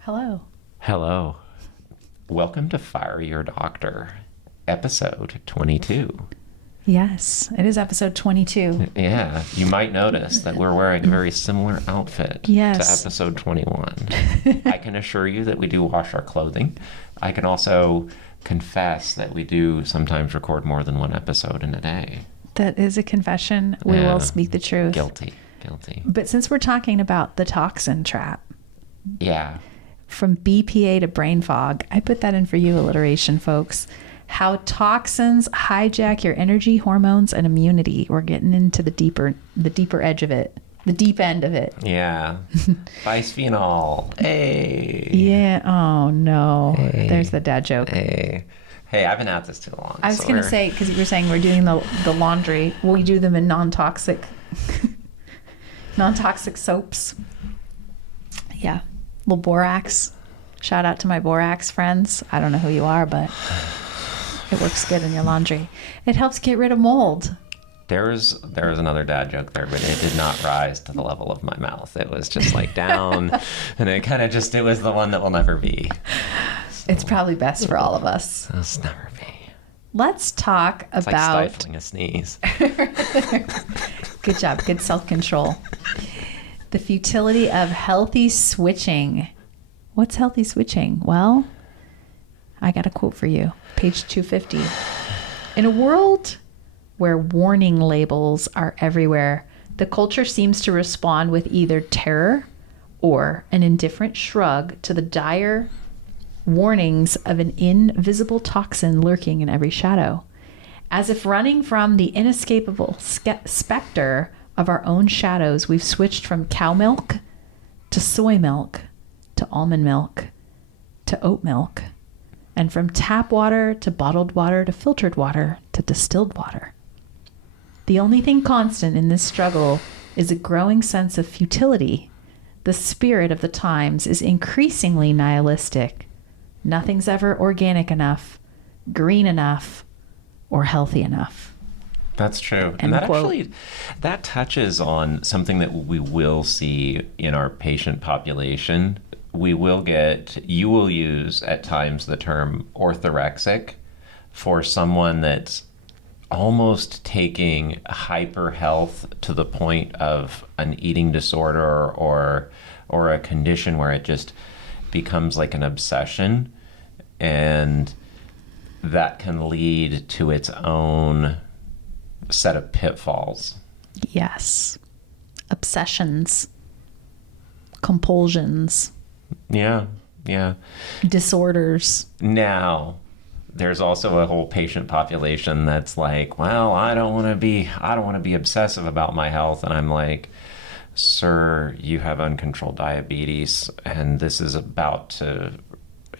Hello. Hello. Welcome to Fire Your Doctor, episode 22. Yes, it is episode 22. Yeah, you might notice that we're wearing a very similar outfit Yes. to episode 21. I can assure you that we do wash our clothing. I can also confess that we do sometimes record more than one episode in a day. That is a confession. We Yeah. will speak the truth. Guilty. But since we're talking about the toxin trap, Yeah. from BPA to brain fog, I put that in for you, alliteration, folks. How toxins hijack your energy, hormones, and immunity. We're getting into the deeper edge of it, the deep end of it. Yeah. Bisphenol. Hey. Yeah. Oh no. Hey. There's the dad joke. Hey, I've been at this too long. I was so going to we're- say, because you were saying we're doing the laundry. We do them in non-toxic soaps. Yeah. Little borax. Shout out to my borax friends. I don't know who you are, but it works good in your laundry. It helps get rid of mold. There was another dad joke there, but it did not rise to the level of my mouth. It was just like down, and it kind of just, it was the one that will never be. It's probably best for all of us. It'll never be. Let's talk It's about... like stifling a sneeze. Good job. Good self-control. The futility of healthy switching. What's healthy switching? Well, I got a quote for you. Page 250. In a world where warning labels are everywhere, the culture seems to respond with either terror or an indifferent shrug to the dire warnings of an invisible toxin lurking in every shadow. As if running from the inescapable specter of our own shadows, we've switched from cow milk to soy milk to almond milk to oat milk, and from tap water to bottled water to filtered water to distilled water. The only thing constant in this struggle is a growing sense of futility. The spirit of the times is increasingly nihilistic. Nothing's ever organic enough, green enough, or healthy enough. That's true. End And that quote. actually, that touches on something that we will see in our patient population. You will use at times the term orthorexic for someone that's almost taking hyper health to the point of an eating disorder or a condition where it just becomes like an obsession, and that can lead to its own set of pitfalls. Yes. Obsessions, compulsions, Yeah. disorders. Now, there's also a whole patient population that's like, well, I don't want to be obsessive about my health. And I'm like, sir, you have uncontrolled diabetes, and this is about to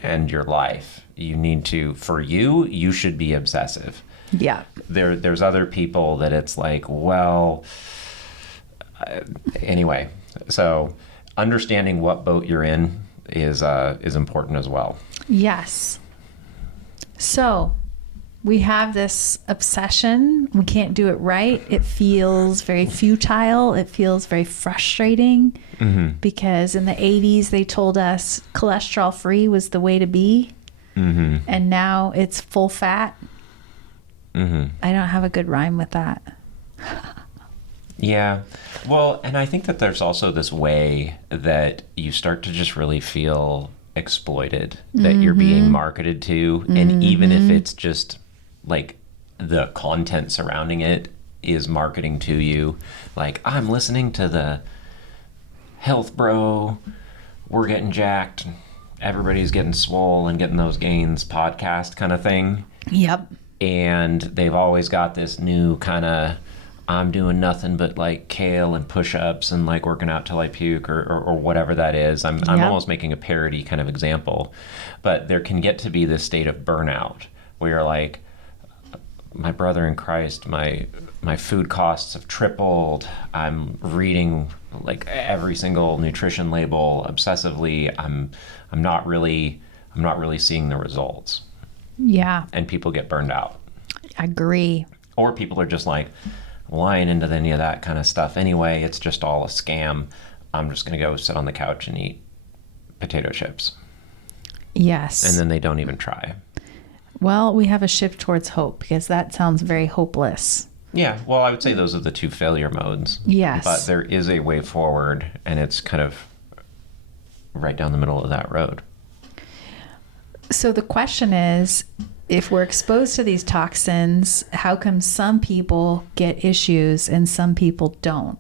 end your life. You should be obsessive. Yeah. There's other people that it's like, well, anyway. So understanding what boat you're in is important as well. Yes. So we have this obsession. We can't do it right. It feels very futile. It feels very frustrating because in the 80s they told us cholesterol free was the way to be. And now it's full fat. I don't have a good rhyme with that. Yeah. Well, and I think that there's also this way that you start to just really feel exploited, that you're being marketed to. And even if it's just like the content surrounding it is marketing to you, like, I'm listening to the Health Bro, we're getting jacked, everybody's getting swole and getting those gains podcast kind of thing. Yep. And they've always got this new kind of, I'm doing nothing but like kale and push-ups and like working out till I puke or whatever that is. I'm Yep. almost making a parody kind of example. But there can get to be this state of burnout where you're like, my brother in Christ, my food costs have tripled. I'm reading like every single nutrition label obsessively. I'm not really seeing the results. Yeah. And people get burned out. I agree. Or people are just like, well, I ain't into any of that kind of stuff anyway. It's just all a scam. I'm just going to go sit on the couch and eat potato chips. Yes. And then they don't even try. Well, we have a shift towards hope because that sounds very hopeless. Yeah, well, I would say those are the two failure modes. Yes. But there is a way forward, and it's kind of right down the middle of that road. So the question is, if we're exposed to these toxins, how come some people get issues and some people don't?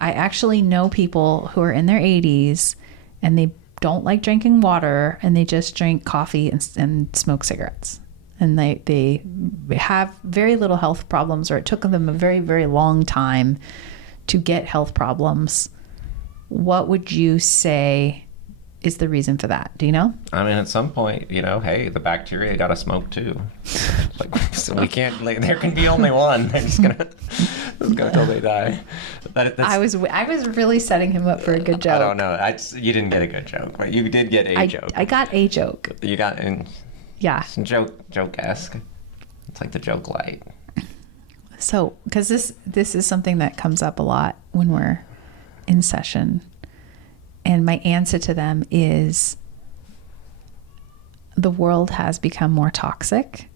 I actually know people who are in their 80s and they don't like drinking water and they just drink coffee and smoke cigarettes. And they have very little health problems, or it took them a very, very long time to get health problems. What would you say is the reason for that? Do you know? I mean, at some point, hey, the bacteria got to smoke too. So we can't. There can be only one. They're just gonna go till they die. I was really setting him up for a good joke. I don't know. You didn't get a good joke, but you did get a joke. I got a joke. You got yeah. Joke-esque. It's like the joke light. So, because this is something that comes up a lot when we're in session. And my answer to them is the world has become more toxic,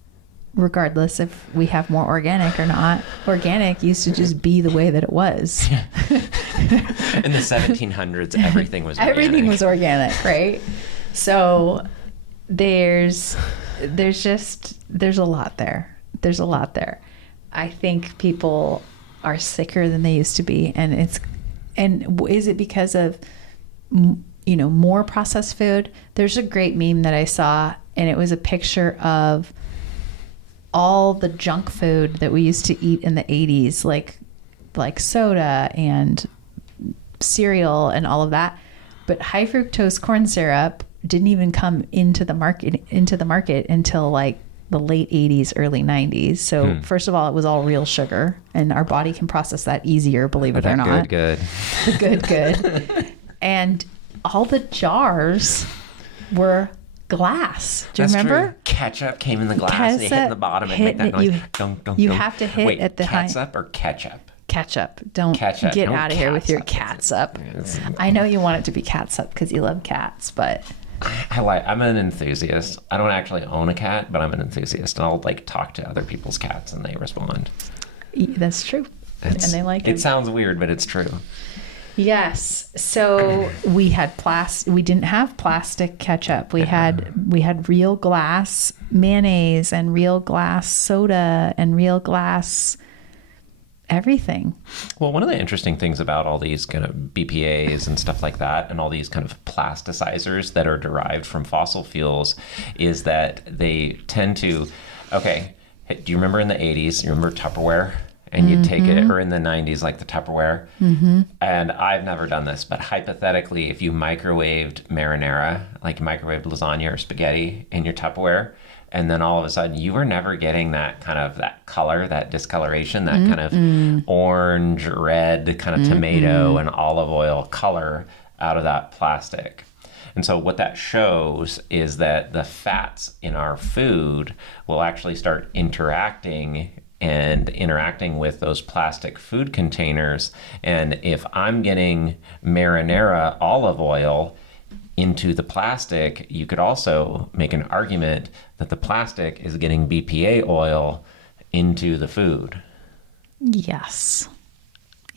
regardless if we have more organic or not. Organic used to just be the way that it was. In the 1700s, everything was organic. Everything was organic, right? So there's a lot there. There's a lot there. I think people are sicker than they used to be, and is it because of more processed food? There's a great meme that I saw, and it was a picture of all the junk food that we used to eat in the 80s, like soda and cereal and all of that. But high fructose corn syrup didn't even come into the market until like the late 80s, early 90s. So first of all, it was all real sugar, and our body can process that easier, believe it or not. Good. Good. And all the jars were glass. Do you remember? True. Ketchup came in the glass and you hit in the bottom and make that noise. You have to hit at the high. Ketchup or ketchup? Ketchup. Don't get out of here with your catsup. I know you want it to be catsup because you love cats, but I'm an enthusiast. I don't actually own a cat, but I'm an enthusiast, and I'll talk to other people's cats and they respond. That's true. And they like it. It sounds weird, but it's true. Yes. So we didn't have plastic ketchup. We had real glass mayonnaise and real glass soda and real glass everything. Well, one of the interesting things about all these kind of BPAs and stuff like that, and all these kind of plasticizers that are derived from fossil fuels, is that they tend to, do you remember in the 80s, you remember Tupperware? And you'd take it, or in the 90s, like the Tupperware. Mm-hmm. And I've never done this, but hypothetically, if you microwaved marinara, like microwaved lasagna or spaghetti in your Tupperware, and then all of a sudden you were never getting that kind of that color, that discoloration, that kind of orange, red, kind of tomato and olive oil color out of that plastic. And so what that shows is that the fats in our food will actually start interacting with those plastic food containers. And if I'm getting marinara olive oil into the plastic, you could also make an argument that the plastic is getting BPA oil into the food. Yes.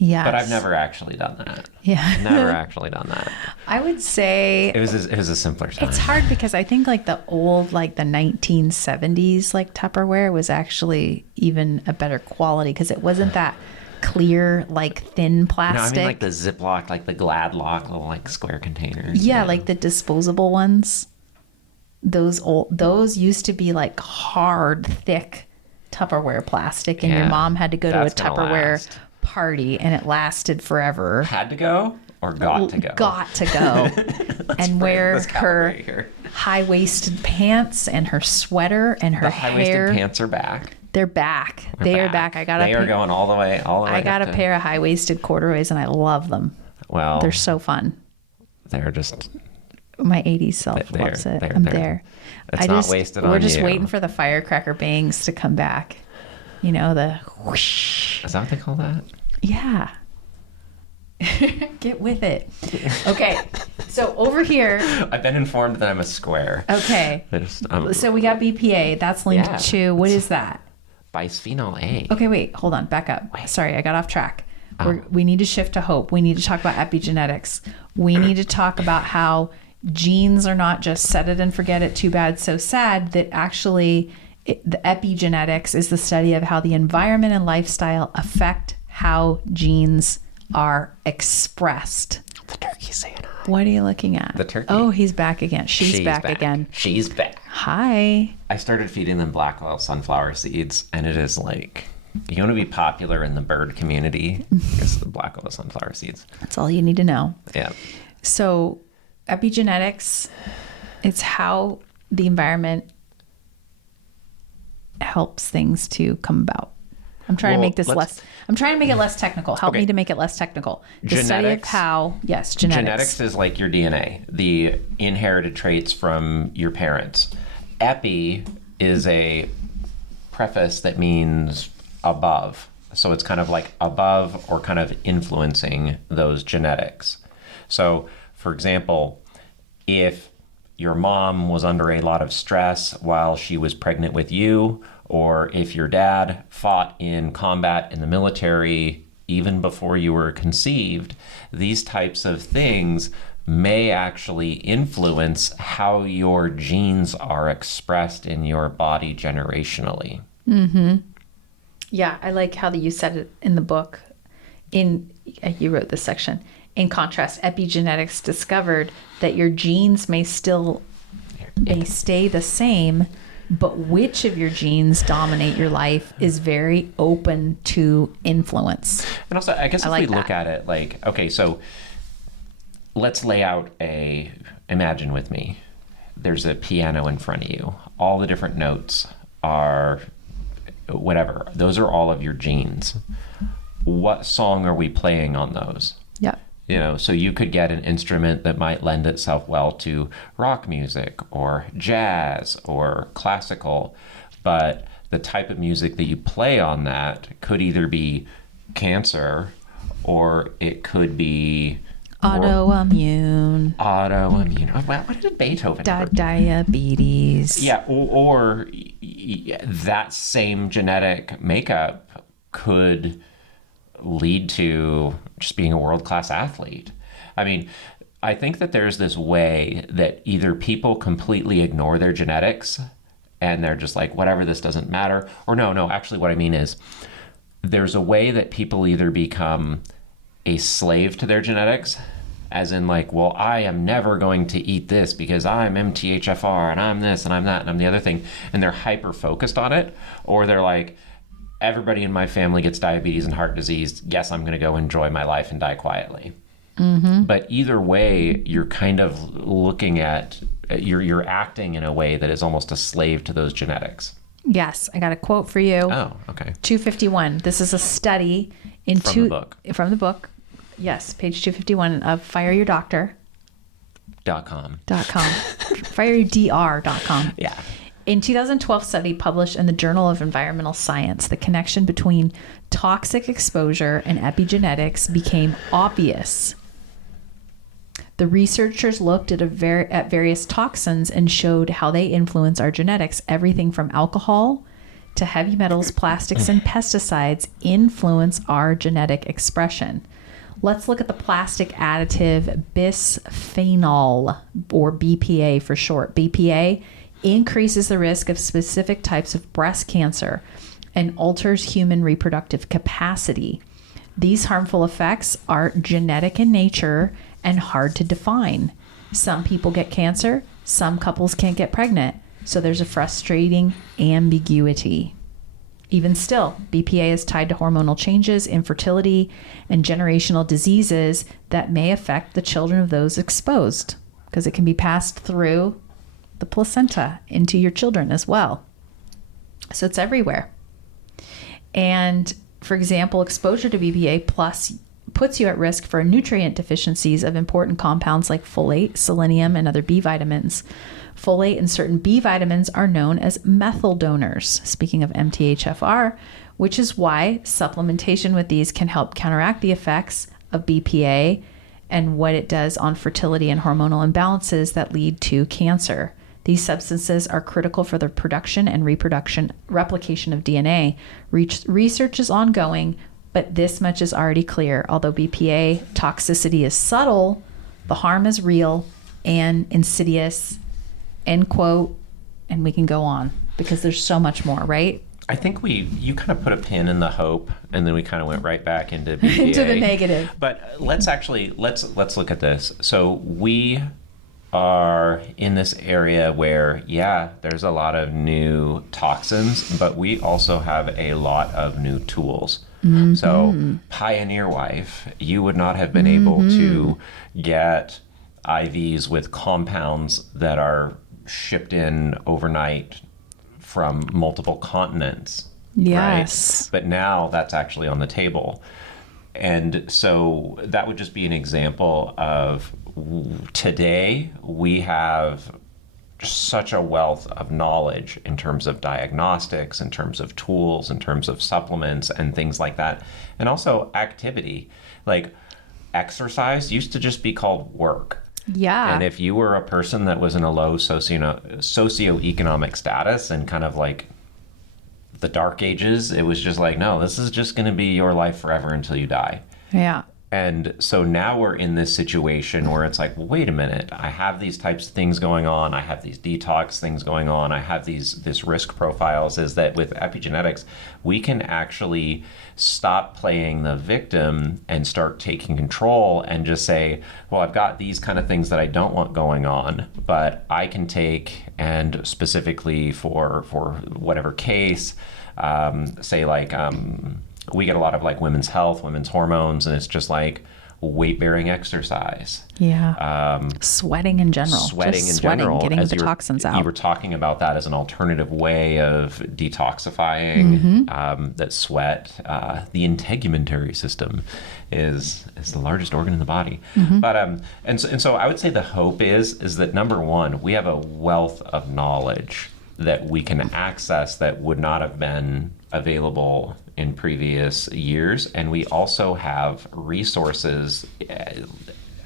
Yes. But I've never actually done that. Yeah. Never actually done that. I would say it was a simpler time. It's hard because I think the old, the 1970s, Tupperware was actually even a better quality because it wasn't that clear, thin plastic. No, I mean the Ziploc, the Glad Lock, little square containers. Yeah, the disposable ones. Those used to be hard, thick Tupperware plastic, and your mom had to go to a Tupperware party, and it lasted forever. Had to go or got to go? Got to go. And wear her high-waisted pants and her sweater and her hair. The high-waisted pants are back. They're back. They are back. They are going all the way. I got a pair of high-waisted corduroys, and I love them. Well, they're so fun. They're just... My 80s self loves it. I'm there. It's not wasted on you. We're just waiting for the firecracker bangs to come back. The whoosh. Is that what they call that? Yeah. Get with it. Okay. So over here. I've been informed that I'm a square. Okay. So we got BPA. That's linked to, what is that? Bisphenol A. Okay, wait. Hold on. Back up. Sorry, I got off track. We need to shift to hope. We need to talk about epigenetics. We need to talk about how genes are not just set it and forget it, too bad, so sad, that actually the epigenetics is the study of how the environment and lifestyle affect how genes are expressed. The turkey's saying hi. What are you looking at? The turkey. Oh, he's back again. She's back again. She's back. Hi. I started feeding them black oil sunflower seeds, and it is like, you want to be popular in the bird community, it's the black oil sunflower seeds. That's all you need to know. Yeah. So epigenetics, it's how the environment helps things to come about. I'm trying to make this I'm trying to make it less technical. Help me to make it less technical. The study of how, yes, genetics. Genetics is like your DNA, the inherited traits from your parents. Epi is a preface that means above. So it's kind of like above or kind of influencing those genetics. So, for example, if your mom was under a lot of stress while she was pregnant with you, or if your dad fought in combat in the military even before you were conceived, these types of things may actually influence how your genes are expressed in your body generationally. Mm-hmm. Yeah, I like how you said it in the book. You wrote this section. In contrast, epigenetics discovered that your genes may stay the same, but which of your genes dominate your life is very open to influence. And also, I guess if we look at it like, okay, so let's lay out imagine with me, there's a piano in front of you. All the different notes are whatever. Those are all of your genes. What song are we playing on those? Yeah. You know, so you could get an instrument that might lend itself well to rock music or jazz or classical, but the type of music that you play on that could either be cancer or it could be autoimmune. Well, what did Beethoven? Diabetes. Yeah, or that same genetic makeup could lead to just being a world-class athlete. I mean, I think that there's this way that either people completely ignore their genetics and they're just like, whatever, this doesn't matter. Or no, actually what I mean is there's a way that people either become a slave to their genetics, as in like, well, I am never going to eat this because I'm MTHFR and I'm this and I'm that and I'm the other thing. And they're hyper-focused on it. Or they're like, everybody in my family gets diabetes and heart disease. Yes, I'm going to go enjoy my life and die quietly. Mm-hmm. But either way, you're kind of looking at, you're acting in a way that is almost a slave to those genetics. Yes, I got a quote for you. Oh, okay. 251. This is a study from the book. Yes, page 251 of FireYourDoctor.com. FireYourDR.com. Yeah. In 2012 study published in the Journal of Environmental Science, the connection between toxic exposure and epigenetics became obvious. The researchers looked at various toxins and showed how they influence our genetics. Everything from alcohol to heavy metals, plastics, and pesticides influence our genetic expression. Let's look at the plastic additive bisphenol, or BPA for short. BPA increases the risk of specific types of breast cancer and alters human reproductive capacity. These harmful effects are genetic in nature and hard to define. Some people get cancer, some couples can't get pregnant, so there's a frustrating ambiguity. Even still, BPA is tied to hormonal changes, infertility, and generational diseases that may affect the children of those exposed, because it can be passed through the placenta into your children as well. So it's everywhere. And for example, exposure to BPA plus puts you at risk for nutrient deficiencies of important compounds like folate, selenium, and other B vitamins. Folate and certain B vitamins are known as methyl donors, speaking of MTHFR, which is why supplementation with these can help counteract the effects of BPA and what it does on fertility and hormonal imbalances that lead to cancer. These substances are critical for the production and replication of DNA. Research is ongoing, but this much is already clear. Although BPA toxicity is subtle, the harm is real and insidious, end quote, and we can go on because there's so much more, right? I think you kind of put a pin in the hope, and then we kind of went right back into BPA. Into the negative. But let's look at this. So we are in this area where, yeah, there's a lot of new toxins, but we also have a lot of new tools. Mm-hmm. So Pioneer Wife, you would not have been able to get IVs with compounds that are shipped in overnight from multiple continents. Yes. Right? But now that's actually on the table. And so that would just be an example of today we have such a wealth of knowledge in terms of diagnostics, in terms of tools, in terms of supplements and things like that. And also activity. Like exercise used to just be called work. Yeah. And if you were a person that was in a low socioeconomic status and kind of like the dark ages, it was just like, no, this is just going to be your life forever until you die. Yeah. And so now we're in this situation where it's like, well, wait a minute, I have these types of things going on. I have these detox things going on. I have this risk profiles. Is that with epigenetics, we can actually stop playing the victim and start taking control and just say, well, I've got these kind of things that I don't want going on, but I can take, and specifically for whatever case, say like, we get a lot of like women's health, women's hormones, and it's just like weight-bearing exercise. Yeah. Sweating in general. General. Getting the toxins out. You were talking about that as an alternative way of detoxifying that sweat. The integumentary system is the largest organ in the body. But and so I would say the hope is that number one, we have a wealth of knowledge that we can access that would not have been available in previous years. And we also have resources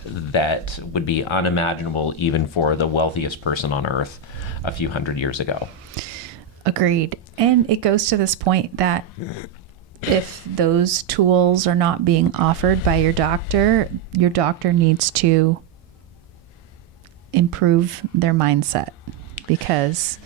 that would be unimaginable even for the wealthiest person on earth a few hundred years ago. Agreed. And it goes to this point that if those tools are not being offered by your doctor needs to improve their mindset, because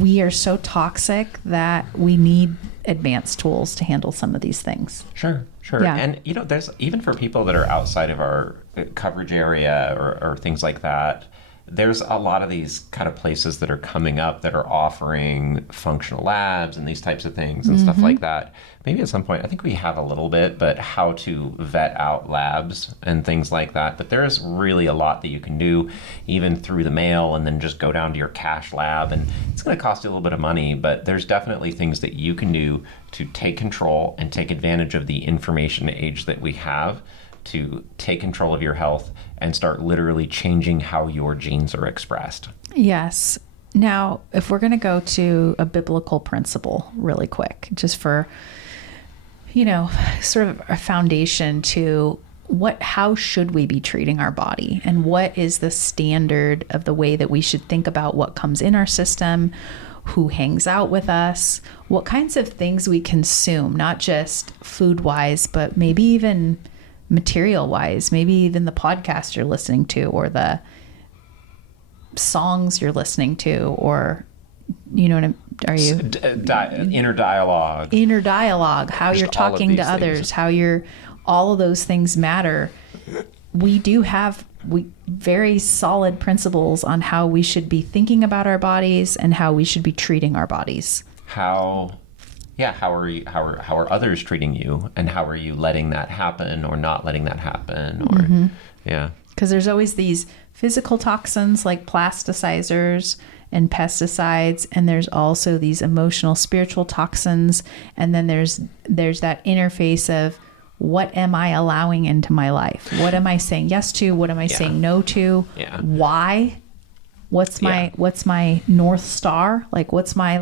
we are so toxic that we need advanced tools to handle some of these things. Sure. Yeah. And, there's even for people that are outside of our coverage area or things like that, there's a lot of these kind of places that are coming up that are offering functional labs and these types of things and stuff like that. Maybe at some point, I think we have a little bit, but how to vet out labs and things like that. But there's really a lot that you can do even through the mail and then just go down to your cash lab. And it's going to cost you a little bit of money, but there's definitely things that you can do to take control and take advantage of the information age that we have to take control of your health and start literally changing how your genes are expressed. Yes. Now, if we're going to go to a biblical principle really quick, just for, sort of a foundation to how should we be treating our body, and what is the standard of the way that we should think about what comes in our system, who hangs out with us, what kinds of things we consume, not just food wise, but maybe even material wise, maybe even the podcast you're listening to, or the songs you're listening to, or are you inner dialogue, how you're talking to others, all of those things matter. We do have very solid principles on how we should be thinking about our bodies and how we should be treating our bodies. How are others treating you, and how are you letting that happen or not letting that happen, or because there's always these physical toxins like plasticizers and pesticides, and there's also these emotional, spiritual toxins, and then there's that interface of what am I allowing into my life? What am I saying yes to? What am I saying no to? Yeah. Why? What's my North Star? Like, what's my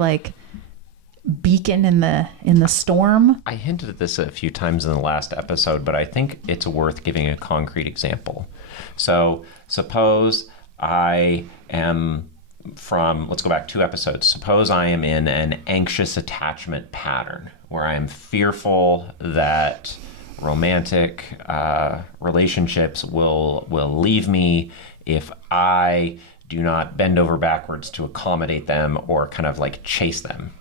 beacon in the storm. I hinted at this a few times in the last episode, but I think it's worth giving a concrete example. So suppose I am let's go back 2 episodes. Suppose I am in an anxious attachment pattern where I am fearful that romantic relationships will leave me if I do not bend over backwards to accommodate them or kind of like chase them.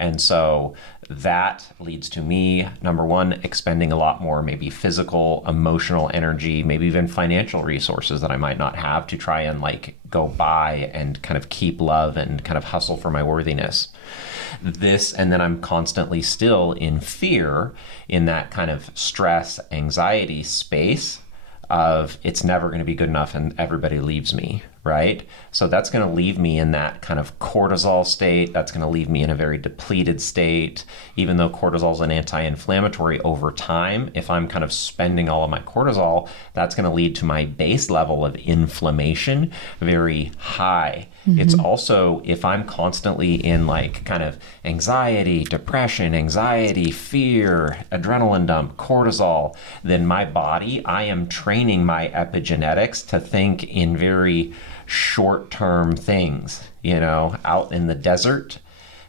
And so that leads to me, number one, expending a lot more maybe physical, emotional energy, maybe even financial resources that I might not have to try and like go buy and kind of keep love and kind of hustle for my worthiness. And then I'm constantly still in fear, in that kind of stress, anxiety space of it's never going to be good enough and everybody leaves me, right? So that's going to leave me in that kind of cortisol state. That's going to leave me in a very depleted state. Even though cortisol is an anti-inflammatory, over time, if I'm kind of spending all of my cortisol, that's going to lead to my base level of inflammation very high. Mm-hmm. It's also, if I'm constantly in like kind of anxiety, depression, fear, adrenaline dump, cortisol, then my body, I am training my epigenetics to think in very short-term things, out in the desert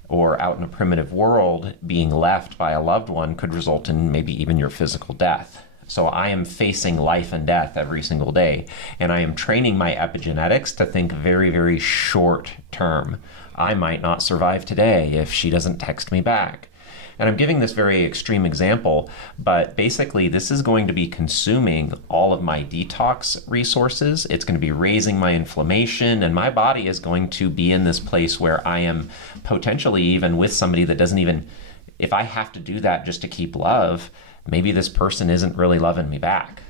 or out in a primitive world, being left by a loved one could result in maybe even your physical death. So I am facing life and death every single day, and I am training my epigenetics to think very, very short term. I might not survive today if she doesn't text me back. And I'm giving this very extreme example, but basically this is going to be consuming all of my detox resources. It's going to be raising my inflammation, and my body is going to be in this place where I am potentially even with somebody that doesn't even, if I have to do that just to keep love, maybe this person isn't really loving me back.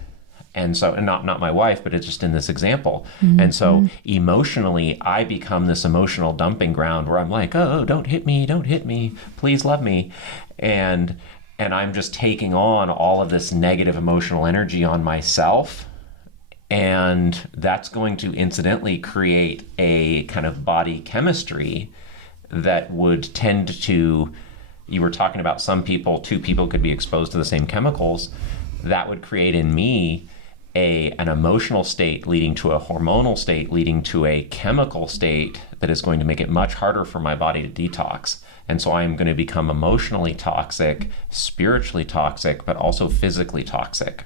And so, and not my wife, but it's just in this example. Mm-hmm. And so emotionally, I become this emotional dumping ground where I'm like, oh, don't hit me, please love me. And I'm just taking on all of this negative emotional energy on myself. And that's going to incidentally create a kind of body chemistry that would tend to, you were talking about two people could be exposed to the same chemicals. That would create in me an emotional state leading to a hormonal state, leading to a chemical state that is going to make it much harder for my body to detox. And so I am going to become emotionally toxic, spiritually toxic, but also physically toxic.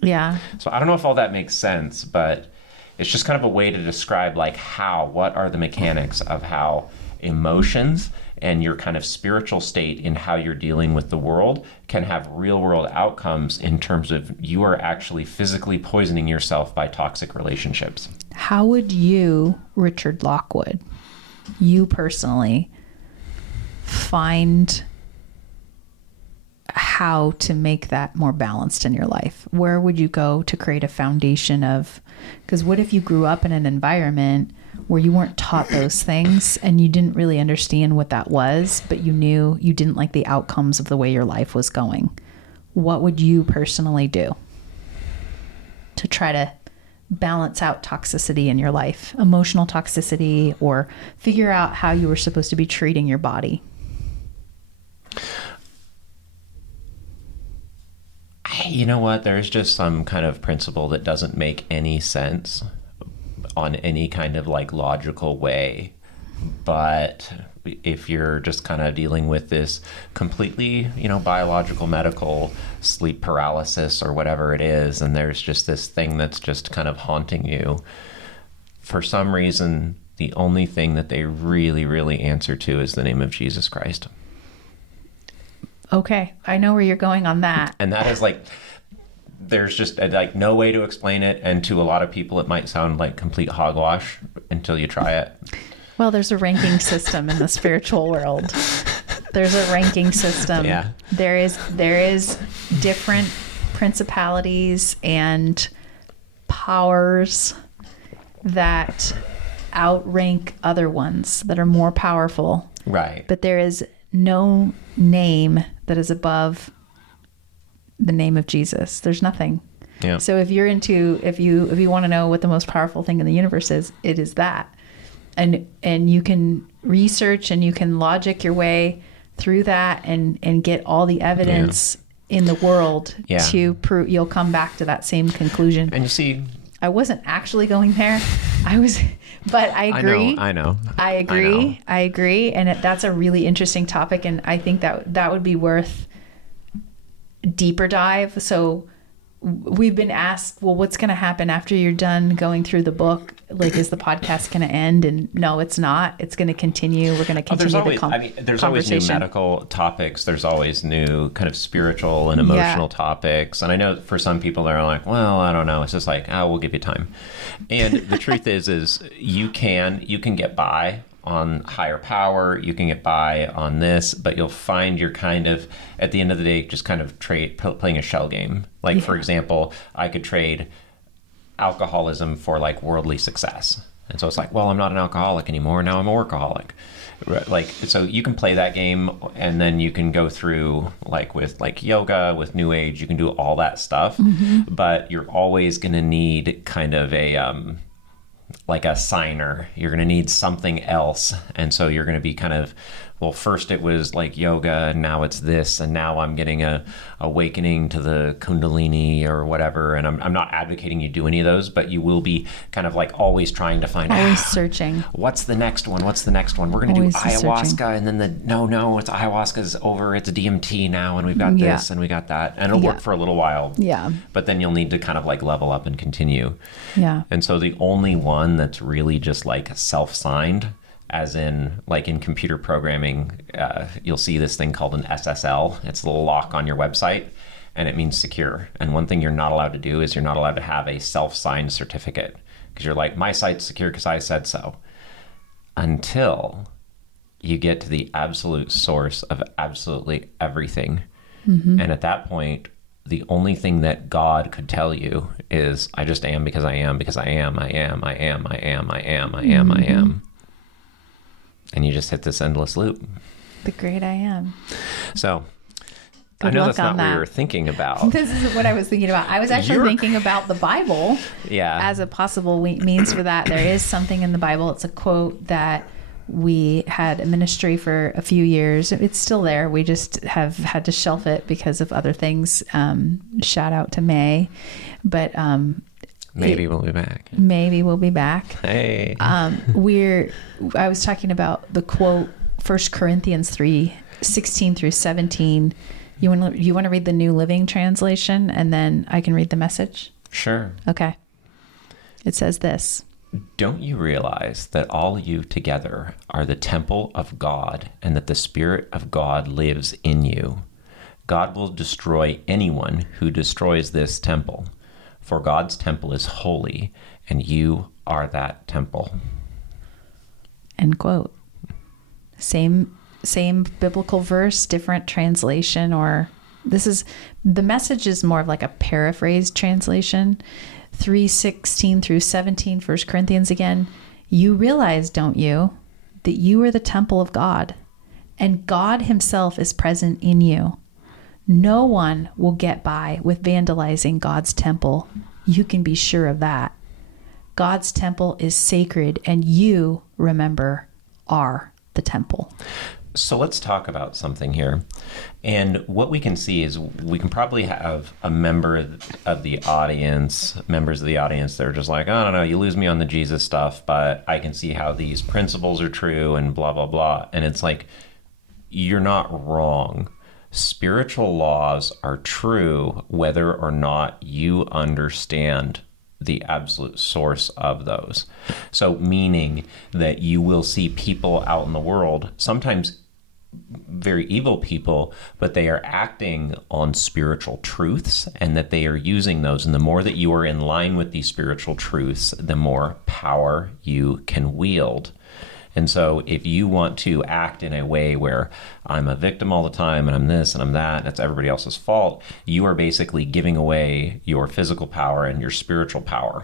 Yeah. So I don't know if all that makes sense, but it's just kind of a way to describe like what are the mechanics of how emotions and your kind of spiritual state in how you're dealing with the world can have real world outcomes in terms of you are actually physically poisoning yourself by toxic relationships. How would you, Richard Lockwood, you personally find how to make that more balanced in your life? Where would you go to create a foundation of, because what if you grew up in an environment where you weren't taught those things and you didn't really understand what that was, but you knew you didn't like the outcomes of the way your life was going? What would you personally do to try to balance out toxicity in your life, emotional toxicity, or figure out how you were supposed to be treating your body? You know what? There's just some kind of principle that doesn't make any sense on any kind of like logical way. But if you're just kind of dealing with this completely, biological, medical sleep paralysis or whatever it is, and there's just this thing that's just kind of haunting you, for some reason, the only thing that they really, really answer to is the name of Jesus Christ. Okay, I know where you're going on that. And that is like, there's just like no way to explain it. And to a lot of people, it might sound like complete hogwash until you try it. Well, there's a ranking system in the spiritual world. There's a ranking system. Yeah. There is different principalities and powers that outrank other ones that are more powerful. Right. But there is no name that is above the name of Jesus. There's nothing. Yeah. So if you want to know what the most powerful thing in the universe is, it is that. And you can research and you can logic your way through that and get all the evidence in the world to prove, you'll come back to that same conclusion. And you see, I wasn't actually going there. But I agree. I know. I agree. And that's a really interesting topic. And I think that would be worth deeper dive. So we've been asked, well, what's going to happen after you're done going through the book? Like, is the podcast going to end? And no, it's not. It's going to continue. We're going to continue there's always new medical topics. There's always new kind of spiritual and emotional topics. And I know for some people they're like, well, I don't know. It's just like, we'll give you time. And the truth is you can get by on higher power, you can get by on this, but you'll find you're kind of, at the end of the day, just kind of playing a shell game. Like, for example, I could trade alcoholism for like worldly success. And so it's like, well, I'm not an alcoholic anymore. Now I'm a workaholic. Like, so you can play that game, and then you can go through like with like yoga, with New Age, you can do all that stuff, but you're always going to need kind of a, like a signer. You're going to need something else. And so you're going to be kind of, well, first it was like yoga, and now it's this, and now I'm getting a awakening to the Kundalini or whatever. And I'm not advocating you do any of those, but you will be kind of like always trying to find searching. What's the next one? What's the next one? We're going to do ayahuasca, searching. And then no, it's ayahuasca's over. It's DMT now, and we've got this and we got that, and it'll work for a little while. Yeah. But then you'll need to kind of like level up and continue. Yeah. And so the only one that's really just like self-signed, as in like in computer programming, you'll see this thing called an SSL. It's a little lock on your website, and it means secure. And one thing you're not allowed to do is you're not allowed to have a self-signed certificate, because you're like, my site's secure because I said so, until you get to the absolute source of absolutely everything. And at that point, the only thing that God could tell you is, I just am because I am, because I am. And you just hit this endless loop. The great I am. So I know that's not what you were thinking about. This is what I was thinking about. I was actually thinking about the Bible as a possible means for that. There is something in the Bible. It's a quote that we had a ministry for a few years. It's still there. We just have had to shelf it because of other things. Shout out to May. But maybe we'll be back. Maybe we'll be back. Hey. I was talking about the quote, 1 Corinthians 3:16 through 17. You want to read the New Living Translation, and then I can read the Message? Sure. Okay. It says this. Don't you realize that all you together are the temple of God, and that the Spirit of God lives in you? God will destroy anyone who destroys this temple, for God's temple is holy, and you are that temple. End quote. Same biblical verse, different translation, or the Message is more of like a paraphrased translation. 3:16 through 17, 1 Corinthians again. You realize, don't you, that you are the temple of God, and God himself is present in you. No one will get by with vandalizing God's temple. You can be sure of that. God's temple is sacred, and you, remember, are the temple. So let's talk about something here. And what we can see is we can probably have a members of the audience that are just like, I don't know, you lose me on the Jesus stuff, but I can see how these principles are true and blah, blah, blah. And it's like, you're not wrong. Spiritual laws are true whether or not you understand the absolute source of those. So meaning that you will see people out in the world, sometimes very evil people, but they are acting on spiritual truths, and that they are using those. And the more that you are in line with these spiritual truths, the more power you can wield. And so if you want to act in a way where I'm a victim all the time and I'm this and I'm that, and it's everybody else's fault, you are basically giving away your physical power and your spiritual power.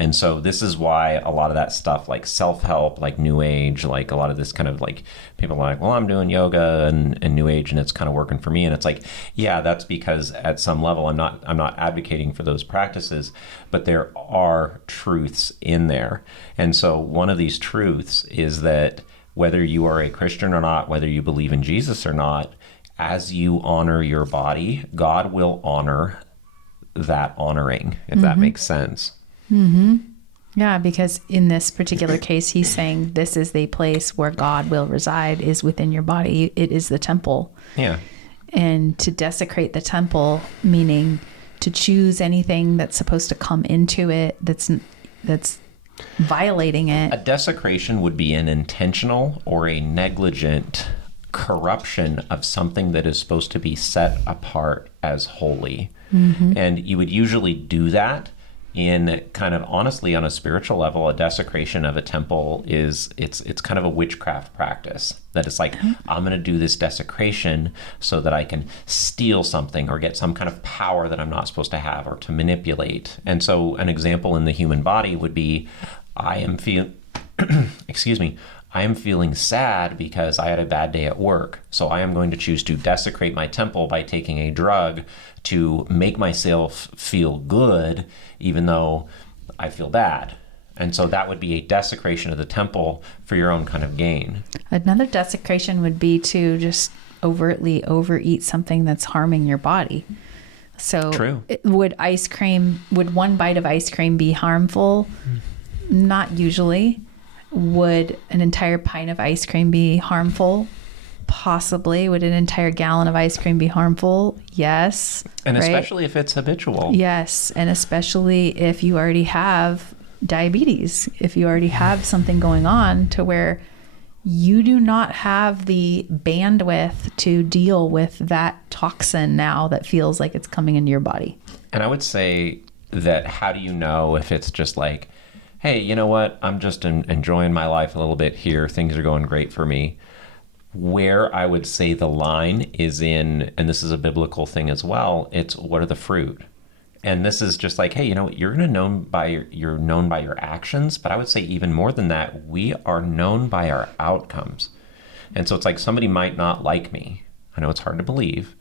And so this is why a lot of that stuff like self-help, like New Age, like a lot of this kind of like people are like, well, I'm doing yoga and New Age and it's kind of working for me. And it's like, yeah, that's because at some level I'm not advocating for those practices, but there are truths in there. And so one of these truths is that whether you are a Christian or not, whether you believe in Jesus or not, as you honor your body, God will honor that honoring, if that makes sense. Yeah, because in this particular case, he's saying this is the place where God will reside, is within your body. It is the temple. Yeah. And to desecrate the temple, meaning to choose anything that's supposed to come into it that's violating it. A desecration would be an intentional or a negligent corruption of something that is supposed to be set apart as holy. And you would usually do that in kind of, honestly, on a spiritual level. A desecration of a temple is, it's kind of a witchcraft practice, that it's like, I'm going to do this desecration so that I can steal something or get some kind of power that I'm not supposed to have, or to manipulate. And so an example in the human body would be, I am feeling sad because I had a bad day at work. So I am going to choose to desecrate my temple by taking a drug to make myself feel good, even though I feel bad. And so that would be a desecration of the temple for your own kind of gain. Another desecration would be to just overtly overeat something that's harming your body. So True. Would one bite of ice cream be harmful? Not usually. Would an entire pint of ice cream be harmful? Possibly. Would an entire gallon of ice cream be harmful? Yes. And right? especially if it's habitual. Yes. And especially if you already have diabetes, if you already have something going on to where you do not have the bandwidth to deal with that toxin now that feels like it's coming into your body. And I would say that, how do you know if it's just like, hey, you know what? I'm just enjoying my life a little bit here. Things are going great for me. Where I would say the line is in, and this is a biblical thing as well, it's what are the fruit? And this is just like, hey, you know what? You're known by your actions, but I would say even more than that, we are known by our outcomes. And so it's like, somebody might not like me. I know it's hard to believe,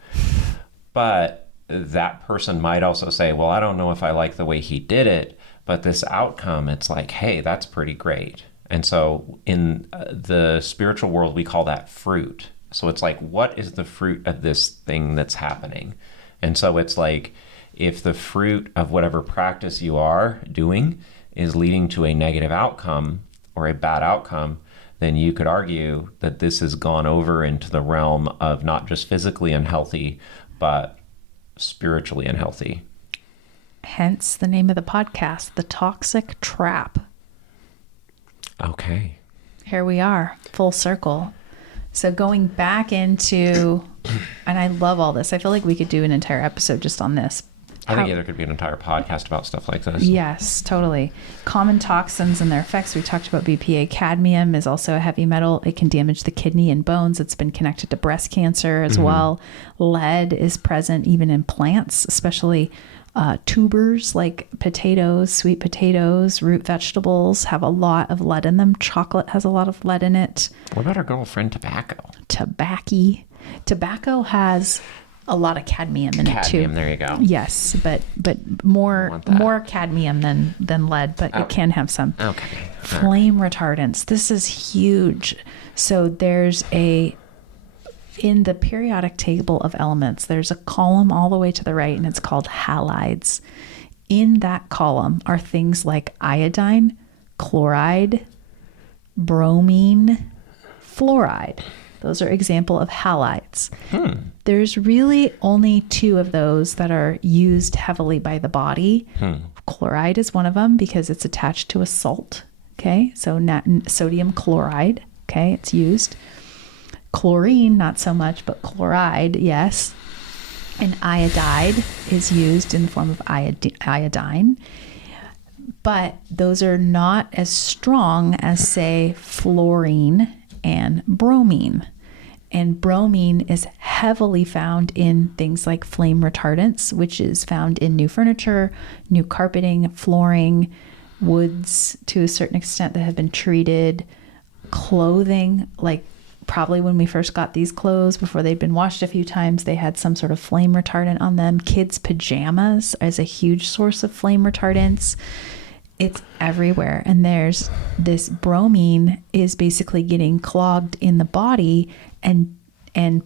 but that person might also say, well, I don't know if I like the way he did it, but this outcome, it's like, hey, that's pretty great. And so in the spiritual world, we call that fruit. So it's like, what is the fruit of this thing that's happening? And so it's like, if the fruit of whatever practice you are doing is leading to a negative outcome or a bad outcome, then you could argue that this has gone over into the realm of not just physically unhealthy, but spiritually unhealthy. Hence the name of the podcast, The Toxic Trap. Okay. Here we are, full circle. So going back into, and I love all this. I feel like we could do an entire episode just on this. I think there could be an entire podcast about stuff like this. Yes, totally. Common toxins and their effects. We talked about BPA. Cadmium is also a heavy metal. It can damage the kidney and bones. It's been connected to breast cancer as well. Lead is present even in plants, especially tubers like potatoes, sweet potatoes, root vegetables have a lot of lead in them. Chocolate has a lot of lead in it. What about our girlfriend tobacco? Tobacco has a lot of cadmium in it too. Cadmium, there you go. Yes, but more cadmium than lead, but it can have some. Okay. Flame retardants. This is huge. So there's in the periodic table of elements, there's a column all the way to the right, and it's called halides. In that column are things like iodine, chloride, bromine, fluoride. Those are example of halides. There's really only 2 of those that are used heavily by the body. Chloride is one of them because it's attached to a salt. Okay, so sodium chloride. Okay, it's used. Chlorine, not so much, but chloride, yes. And iodide is used in the form of iodine. But those are not as strong as, say, fluorine and bromine. And bromine is heavily found in things like flame retardants, which is found in new furniture, new carpeting, flooring, woods to a certain extent that have been treated, clothing, like probably when we first got these clothes, before they'd been washed a few times, they had some sort of flame retardant on them. Kids' pajamas is a huge source of flame retardants. It's everywhere. And there's this bromine is basically getting clogged in the body and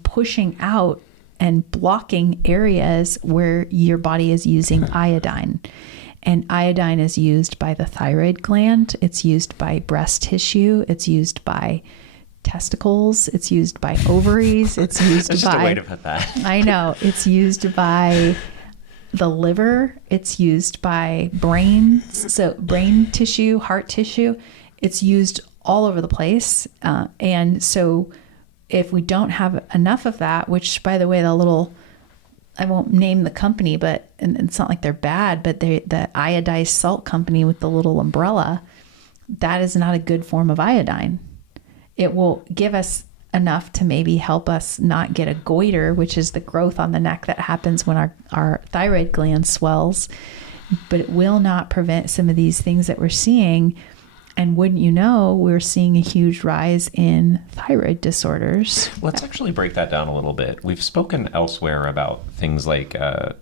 pushing out and blocking areas where your body is using iodine. And iodine is used by the thyroid gland. It's used by breast tissue. It's used by testicles. It's used by ovaries. It's used That's by... just a way to put that. I know. It's used by the liver. It's used by brains. So brain tissue, heart tissue. It's used all over the place. And so if we don't have enough of that, which, by the way, I won't name the company, but and it's not like they're bad, but the iodized salt company with the little umbrella, that is not a good form of iodine. It will give us enough to maybe help us not get a goiter, which is the growth on the neck that happens when our thyroid gland swells, but it will not prevent some of these things that we're seeing. And wouldn't you know, we're seeing a huge rise in thyroid disorders. Let's actually break that down a little bit. We've spoken elsewhere about things like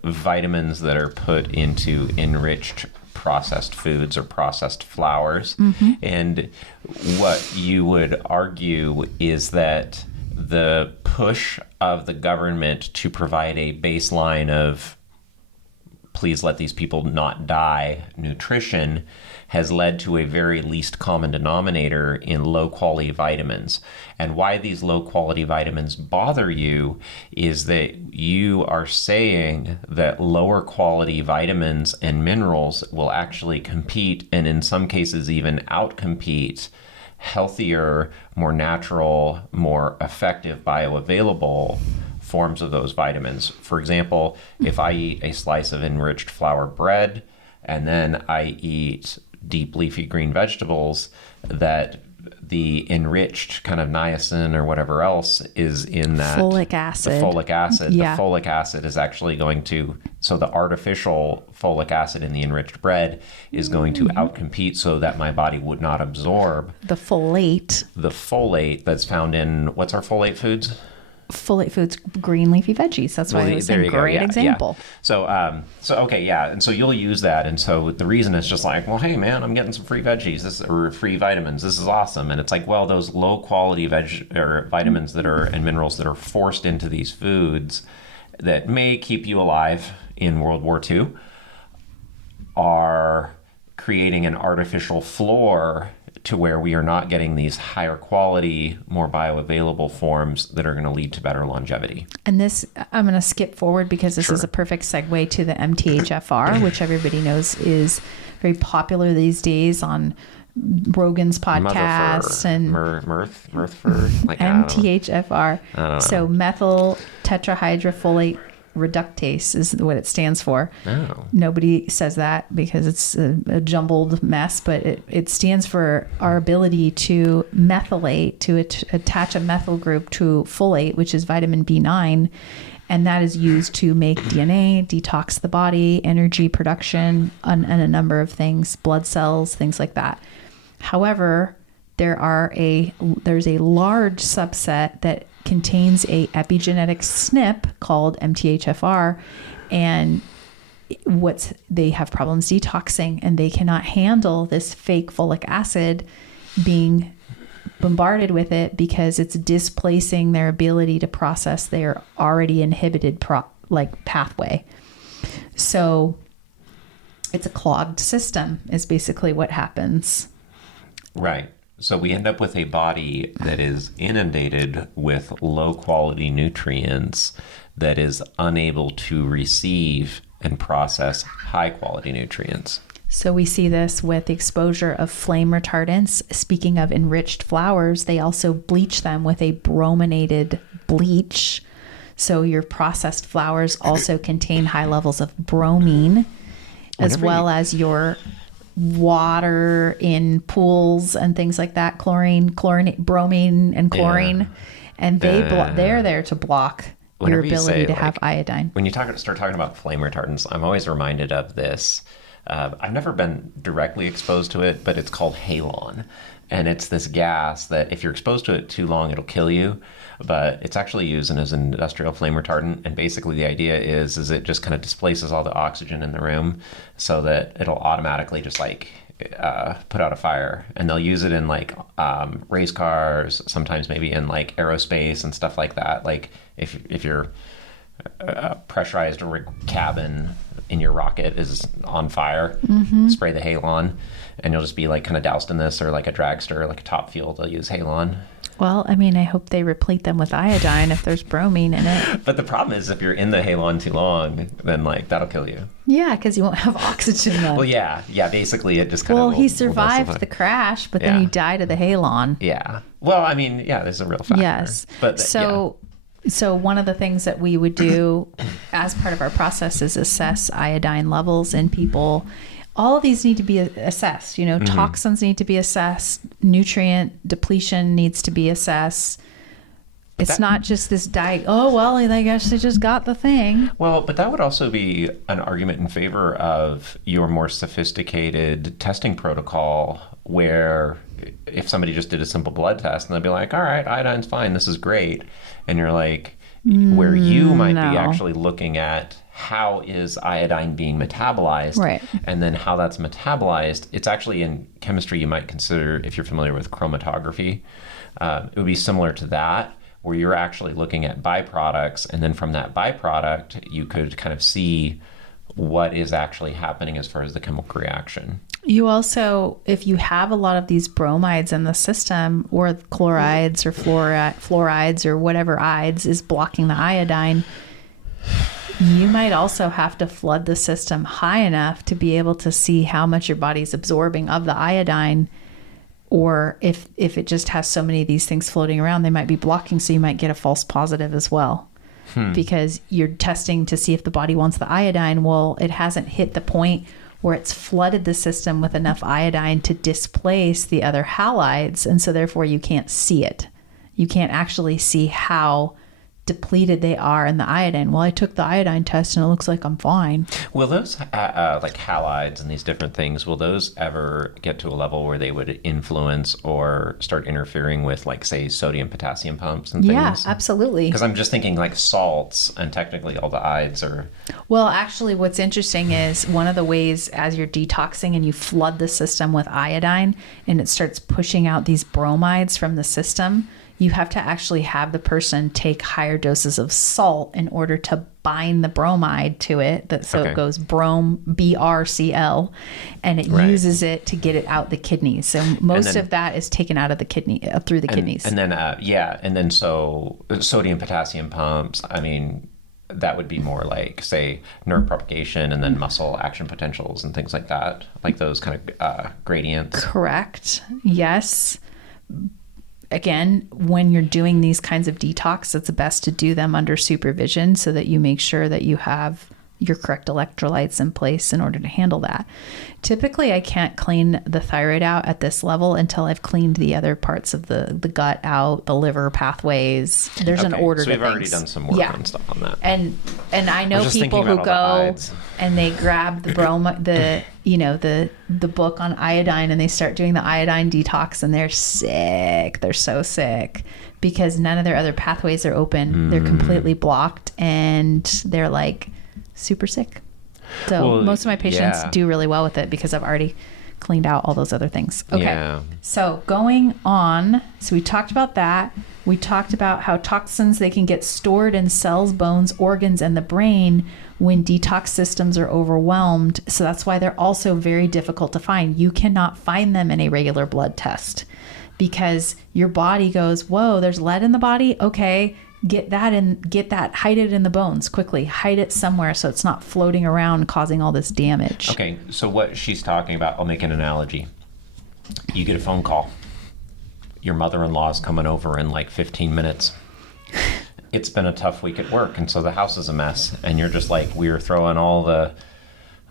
vitamins that are put into enriched processed foods or processed flours. Mm-hmm. And what you would argue is that the push of the government to provide a baseline of please let these people not die nutrition has led to a very least common denominator in low quality vitamins. And why these low quality vitamins bother you is that you are saying that lower quality vitamins and minerals will actually compete, and in some cases even outcompete, healthier, more natural, more effective bioavailable forms of those vitamins. For example, if I eat a slice of enriched flour bread and then I eat deep leafy green vegetables, that the enriched kind of niacin or whatever else is in that folic acid. The folic acid. Yeah. The folic acid is actually going to, so the artificial folic acid in the enriched bread is going to outcompete so that my body would not absorb the folate. The folate that's found in, what's our folate foods? Folate foods, green leafy veggies. That's why I was saying great example. Yeah. So okay, yeah, and so you'll use that, and so the reason is just like, well, hey man, I'm getting some free veggies, or free vitamins. This is awesome, and it's like, well, those low quality vitamins that are and minerals that are forced into these foods that may keep you alive in World War II are creating an artificial floor to where we are not getting these higher quality, more bioavailable forms that are going to lead to better longevity. And this, I'm going to skip forward because this Sure. is a perfect segue to the MTHFR, which everybody knows is very popular these days on Rogan's podcast and Mirthfur, like MTHFR. I don't know. So methyl tetrahydrofolate reductase is what it stands for. Oh. Nobody says that because it's a jumbled mess, but it stands for our ability to methylate, to attach a methyl group to folate, which is vitamin B9, and that is used to make DNA, detox the body, energy production, and a number of things, blood cells, things like that. However, there's a large subset that contains a epigenetic SNP called MTHFR, and they have problems detoxing, and they cannot handle this fake folic acid being bombarded with it because it's displacing their ability to process their already inhibited pathway. So it's a clogged system is basically what happens. Right. So we end up with a body that is inundated with low quality nutrients that is unable to receive and process high quality nutrients. So we see this with the exposure of flame retardants. Speaking of enriched flours, they also bleach them with a brominated bleach. So your processed flours also contain high levels of bromine, as well as your water in pools and things like that, chlorine, bromine and chlorine, and they're there to block your ability to have iodine. When you start talking about flame retardants, I'm always reminded of this. I've never been directly exposed to it, but it's called halon. And it's this gas that if you're exposed to it too long, it'll kill you. But it's actually used as an industrial flame retardant. And basically the idea is it just kind of displaces all the oxygen in the room so that it'll automatically just like put out a fire, and they'll use it in like race cars, sometimes maybe in like aerospace and stuff like that. Like if your pressurized cabin in your rocket is on fire, spray the halon, and you'll just be like kind of doused in this, or like a dragster, like a top fuel, they'll use halon. Well, I mean, I hope they replete them with iodine if there's bromine in it. But the problem is, if you're in the halon too long, then like that'll kill you. Yeah, because you won't have oxygen then. Well, yeah, basically it just kind of. Well, he survived the crash, but then he died of the halon. Yeah. Well, I mean, yeah, there's a real factor. Yes. But So one of the things that we would do as part of our process is assess iodine levels in people. All of these need to be assessed. You know, toxins need to be assessed. Nutrient depletion needs to be assessed. It's not just this oh, well, I guess they just got the thing. Well, but that would also be an argument in favor of your more sophisticated testing protocol, where if somebody just did a simple blood test and they'd be like, all right, iodine's fine, this is great. And you're like, where you might be actually looking at how is iodine being metabolized, right? And then how that's metabolized. It's actually in chemistry you might consider, if you're familiar with chromatography, it would be similar to that, where you're actually looking at byproducts, and then from that byproduct, you could kind of see what is actually happening as far as the chemical reaction. You also, if you have a lot of these bromides in the system, or chlorides or fluorides or whatever ides is blocking the iodine, you might also have to flood the system high enough to be able to see how much your body's absorbing of the iodine. Or if it just has so many of these things floating around, they might be blocking, so you might get a false positive as well. Because you're testing to see if the body wants the iodine. Well, it hasn't hit the point where it's flooded the system with enough iodine to displace the other halides, and so therefore you can't see it. You can't actually see how depleted they are in the iodine. Well, I took the iodine test and it looks like I'm fine. Will those like halides and these different things, will those ever get to a level where they would influence or start interfering with, like, say, sodium potassium pumps and things? Yeah, absolutely. Because I'm just thinking like salts, and technically all the ides are... Well, actually what's interesting is one of the ways, as you're detoxing and you flood the system with iodine and it starts pushing out these bromides from the system, you have to actually have the person take higher doses of salt in order to bind the bromide to it. So it goes BRCL, and it uses it to get it out the kidneys. So most of that is taken out of the kidney, through the kidneys. And then so sodium potassium pumps, I mean, that would be more like, say, nerve propagation and then muscle action potentials and things like that, like those kind of gradients. Correct. Yes. Again, when you're doing these kinds of detox, it's best to do them under supervision so that you make sure that you have your correct electrolytes in place in order to handle that. Typically, I can't clean the thyroid out at this level until I've cleaned the other parts of the gut out, the liver pathways. There's an order to things. So we've already done some work and stuff on that. And I know people who go and they grab the the book on iodine and they start doing the iodine detox, and they're sick. They're so sick because none of their other pathways are open. They're completely blocked, and they're like super sick. So most of my patients do really well with it because I've already cleaned out all those other things. Okay. Yeah. So going on, so we talked about that. We talked about how toxins, they can get stored in cells, bones, organs, and the brain when detox systems are overwhelmed. So that's why they're also very difficult to find. You cannot find them in a regular blood test because your body goes, whoa, there's lead in the body. Okay. Get that, hide it in the bones quickly, hide it somewhere so it's not floating around causing all this damage. Okay, so what she's talking about, I'll make an analogy. You get a phone call. Your mother-in-law's coming over in like 15 minutes. It's been a tough week at work, and so the house is a mess, and you're just like, we're throwing all the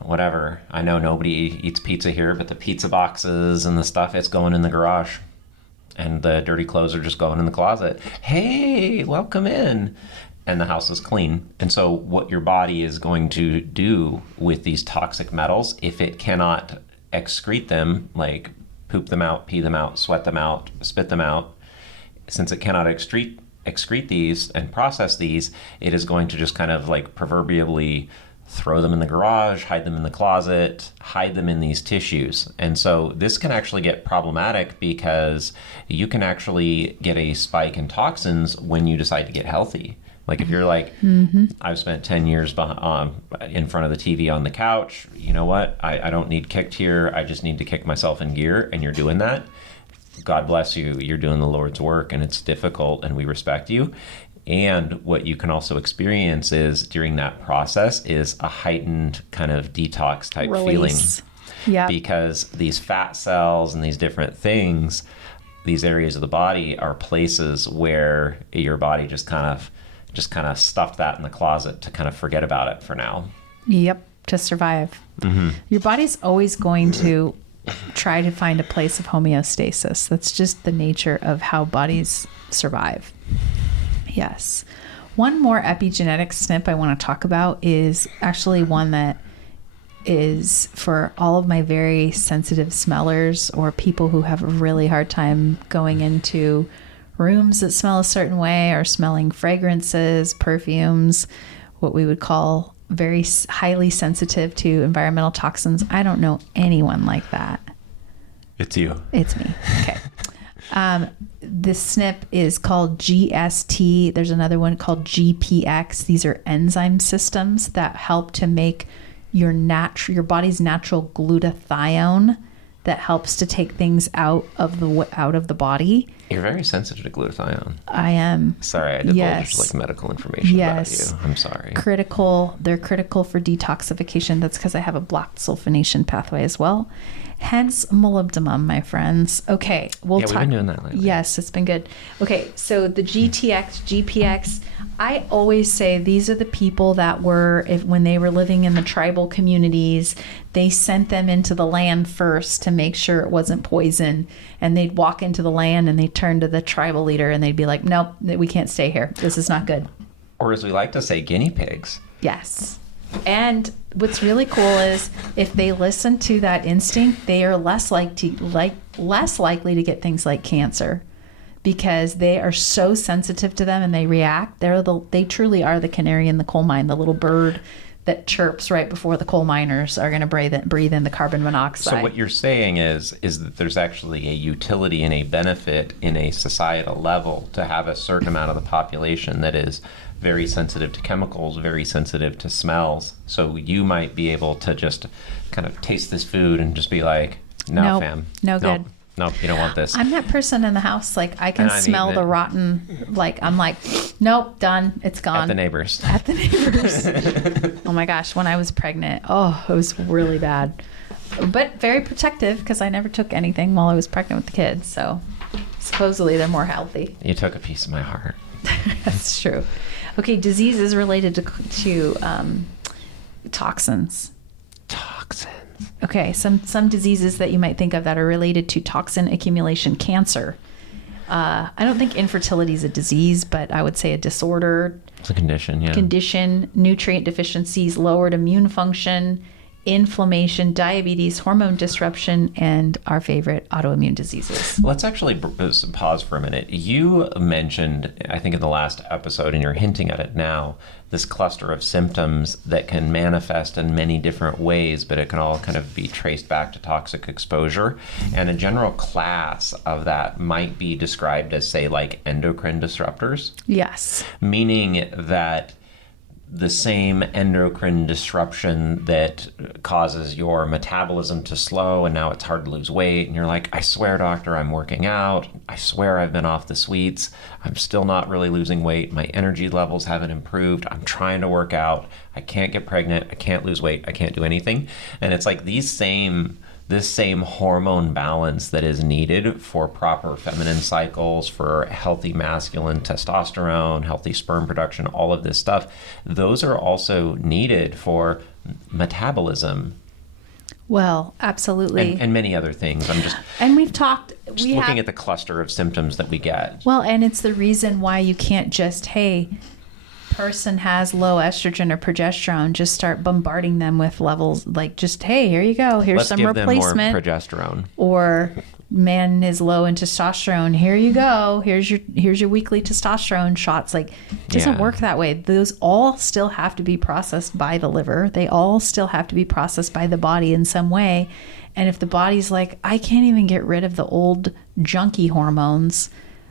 whatever. I know nobody eats pizza here, but the pizza boxes and the stuff, it's going in the garage. And the dirty clothes are just going in the closet. Hey, welcome in. And the house is clean. And so what your body is going to do with these toxic metals, if it cannot excrete them, like poop them out, pee them out, sweat them out, spit them out, since it cannot excrete these and process these, it is going to just kind of like proverbially throw them in the garage, hide them in the closet, hide them in these tissues. And so this can actually get problematic because you can actually get a spike in toxins when you decide to get healthy. Like if you're like, I've spent 10 years in front of the TV on the couch, you know what? I don't need kicked here. I just need to kick myself in gear. And you're doing that. God bless you. You're doing the Lord's work, and it's difficult, and we respect you. And what you can also experience is during that process is a heightened kind of detox type feeling. Yeah. Because these fat cells and these different things, these areas of the body are places where your body just kind of stuffed that in the closet to kind of forget about it for now. Yep. To survive. Your body's always going to try to find a place of homeostasis. That's just the nature of how bodies survive. Yes. One more epigenetic snip I want to talk about is actually one that is for all of my very sensitive smellers or people who have a really hard time going into rooms that smell a certain way or smelling fragrances, perfumes, what we would call very highly sensitive to environmental toxins. I don't know anyone like that. It's you. It's me. Okay. This SNP is called GST. There's another one called GPX. These are enzyme systems that help to make your body's natural glutathione that helps to take things out of the body. You're very sensitive to glutathione. I am. Sorry, I divulged like medical information about you. I'm sorry. They're critical for detoxification. That's because I have a blocked sulfonation pathway as well. Hence molybdenum, my friends. Okay, we've been doing that lately. Yes, it's been good. Okay, so the GTX, GPX, I always say these are the people that when they were living in the tribal communities, they sent them into the land first to make sure it wasn't poison. And they'd walk into the land and they'd turn to the tribal leader and they'd be like, nope, we can't stay here. This is not good. Or as we like to say, guinea pigs. Yes. And what's really cool is if they listen to that instinct, they are less likely to get things like cancer because they are so sensitive to them and they react. They truly are the canary in the coal mine, the little bird that chirps right before the coal miners are going to breathe in the carbon monoxide. So what you're saying is that there's actually a utility and a benefit in a societal level to have a certain amount of the population that is very sensitive to chemicals, very sensitive to smells. So you might be able to just kind of taste this food and just be like, no, fam. No good. Nope, you don't want this. I'm that person in the house, like I can smell the rotten, like I'm like, nope, done, it's gone. At the neighbors. Oh my gosh, when I was pregnant, it was really bad. But very protective because I never took anything while I was pregnant with the kids. So supposedly they're more healthy. You took a piece of my heart. That's true. Okay, diseases related to toxins. Toxins. Okay, some diseases that you might think of that are related to toxin accumulation. Cancer. I don't think infertility is a disease, but I would say a disorder. It's a condition, yeah. Condition, nutrient deficiencies, lowered immune function, inflammation, diabetes, hormone disruption, and our favorite, autoimmune diseases. Let's actually pause for a minute. You mentioned, I think in the last episode, and you're hinting at it now, this cluster of symptoms that can manifest in many different ways, but it can all kind of be traced back to toxic exposure. And a general class of that might be described as, say, like endocrine disruptors. Yes. Meaning that the same endocrine disruption that causes your metabolism to slow and now it's hard to lose weight and you're like, I swear, doctor, I'm working out. I swear I've been off the sweets. I'm still not really losing weight. My energy levels haven't improved. I'm trying to work out. I can't get pregnant. I can't lose weight. I can't do anything. And it's like this same hormone balance that is needed for proper feminine cycles, for healthy masculine testosterone, healthy sperm production, all of this stuff, those are also needed for metabolism. Well, absolutely. And many other things. And we've talked... looking at the cluster of symptoms that we get. Well, and it's the reason why you can't just, hey, person has low estrogen or progesterone, just start bombarding them with levels like just, hey, here you go, here's some replacement. Let's give them more progesterone. Or man is low in testosterone. Here you go. Here's your weekly testosterone shots. Like, it doesn't Yeah. work that way. Those all still have to be processed by the liver. They all still have to be processed by the body in some way. And if the body's like, I can't even get rid of the old junky hormones,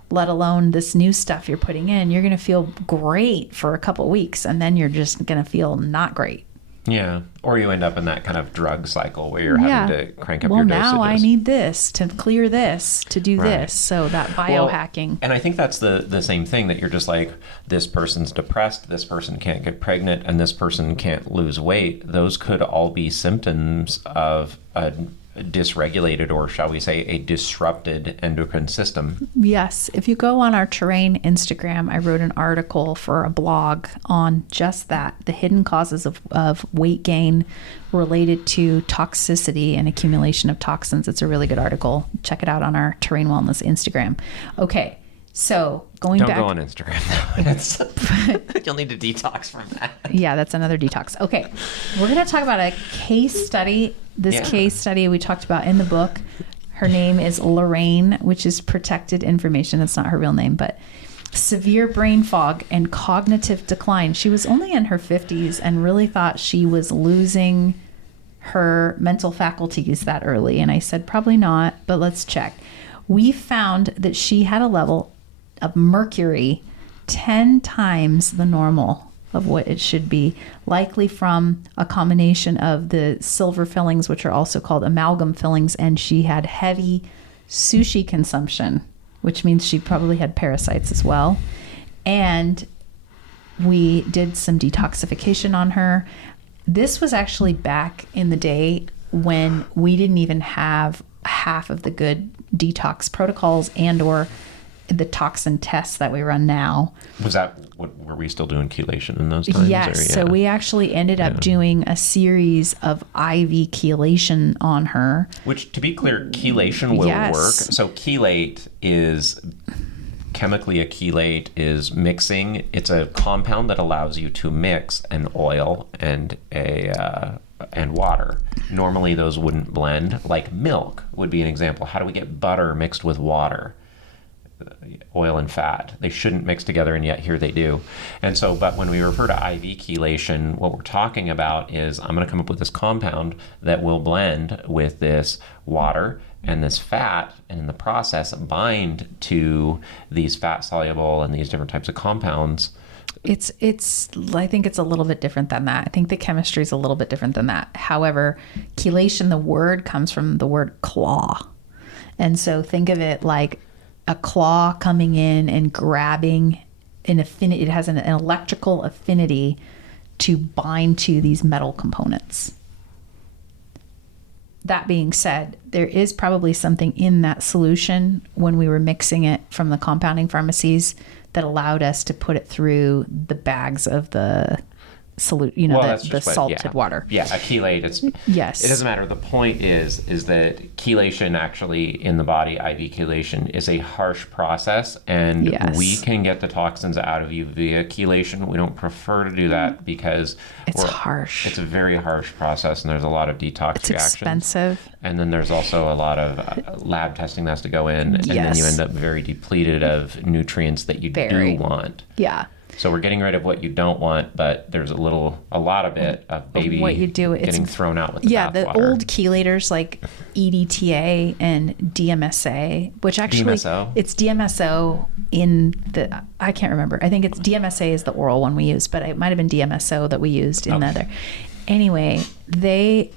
let alone this new stuff you're putting in, you're going to feel great for a couple weeks, and then you're just going to feel not great. Yeah. Or you end up in that kind of drug cycle where you're having to crank up your dosages. Well, now I need this to clear this, to do Right. this. So that Well, biohacking. and I think that's the same thing, that you're just like, this person's depressed, this person can't get pregnant, and this person can't lose weight. Those could all be symptoms of a dysregulated, or shall we say, a disrupted endocrine system. Yes. If you go on our Terrain Instagram, I wrote an article for a blog on just that, the hidden causes of weight gain related to toxicity and accumulation of toxins. It's a really good article. Check it out on our Terrain Wellness Instagram. Okay. So going Don't back. go on Instagram though. You'll need to detox from that. Yeah, that's another detox. Okay. We're going to talk about a case study. This Yeah. case study we talked about in the book. Her name is Lorraine, which is protected information. It's not her real name, but severe brain fog and cognitive decline. She was only in her 50s and really thought she was losing her mental faculties that early. And I said, probably not, but let's check. We found that she had a level of mercury 10 times the normal of what it should be, likely from a combination of the silver fillings, which are also called amalgam fillings, and she had heavy sushi consumption, which means she probably had parasites as well. And we did some detoxification on her. This was actually back in the day when we didn't even have half of the good detox protocols and or the toxin tests that we run now. Was that, were we still doing chelation in those times? Yes. Or, yeah. So we actually ended up doing a series of IV chelation on her. Which, to be clear, chelation will Yes. work. So chelate is, chemically a chelate is mixing. It's a compound that allows you to mix an oil and and water. Normally those wouldn't blend. Like milk would be an example. How do we get butter mixed with water? Oil and fat. They shouldn't mix together, and yet here they do. And so, but when we refer to IV chelation, what we're talking about is I'm going to come up with this compound that will blend with this water and this fat, and in the process bind to these fat soluble and these different types of compounds. It's I think it's a little bit different than that. I think the chemistry is a little bit different than that. However, chelation, the word comes from the word claw. And so think of it like a claw coming in and grabbing an affinity. It has an electrical affinity to bind to these metal components. That being said, there is probably something in that solution when we were mixing it from the compounding pharmacies that allowed us to put it through the bags of the the salted water. Yeah, a chelate. Yes. It doesn't matter. The point is that chelation actually in the body, IV chelation, is a harsh process, and Yes. we can get the toxins out of you via chelation. We don't prefer to do that because It's harsh. It's a very harsh process, and there's a lot of detox It's reactions. expensive. And then there's also a lot of lab testing that has to go in, and then you Yes. end up very depleted of nutrients that you Very. do want. Yeah. So we're getting rid of what you don't want, but there's a lot of it of baby what you do, getting thrown out with the Yeah, the bathwater. old chelators like EDTA and DMSA, which actually DMSO? it's DMSO in the, I can't remember. I think it's DMSA is the oral one we use, but it might have been DMSO that we used in the other. Anyway, they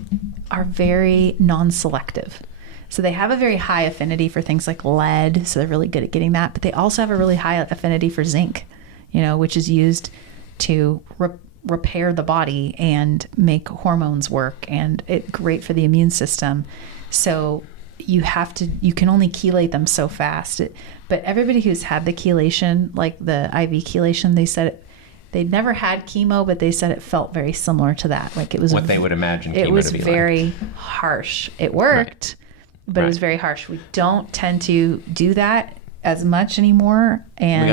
are very non-selective. So they have a very high affinity for things like lead, so they're really good at getting that, but they also have a really high affinity for zinc, which is used to repair the body and make hormones work, and it's great for the immune system. So you can only chelate them so fast. But everybody who's had the chelation, like the IV chelation, they said they'd never had chemo, but they said it felt very similar to that. Like it was what they would imagine chemo it was to be very harsh. It worked, but it was very harsh. We don't tend to do that as much anymore, and we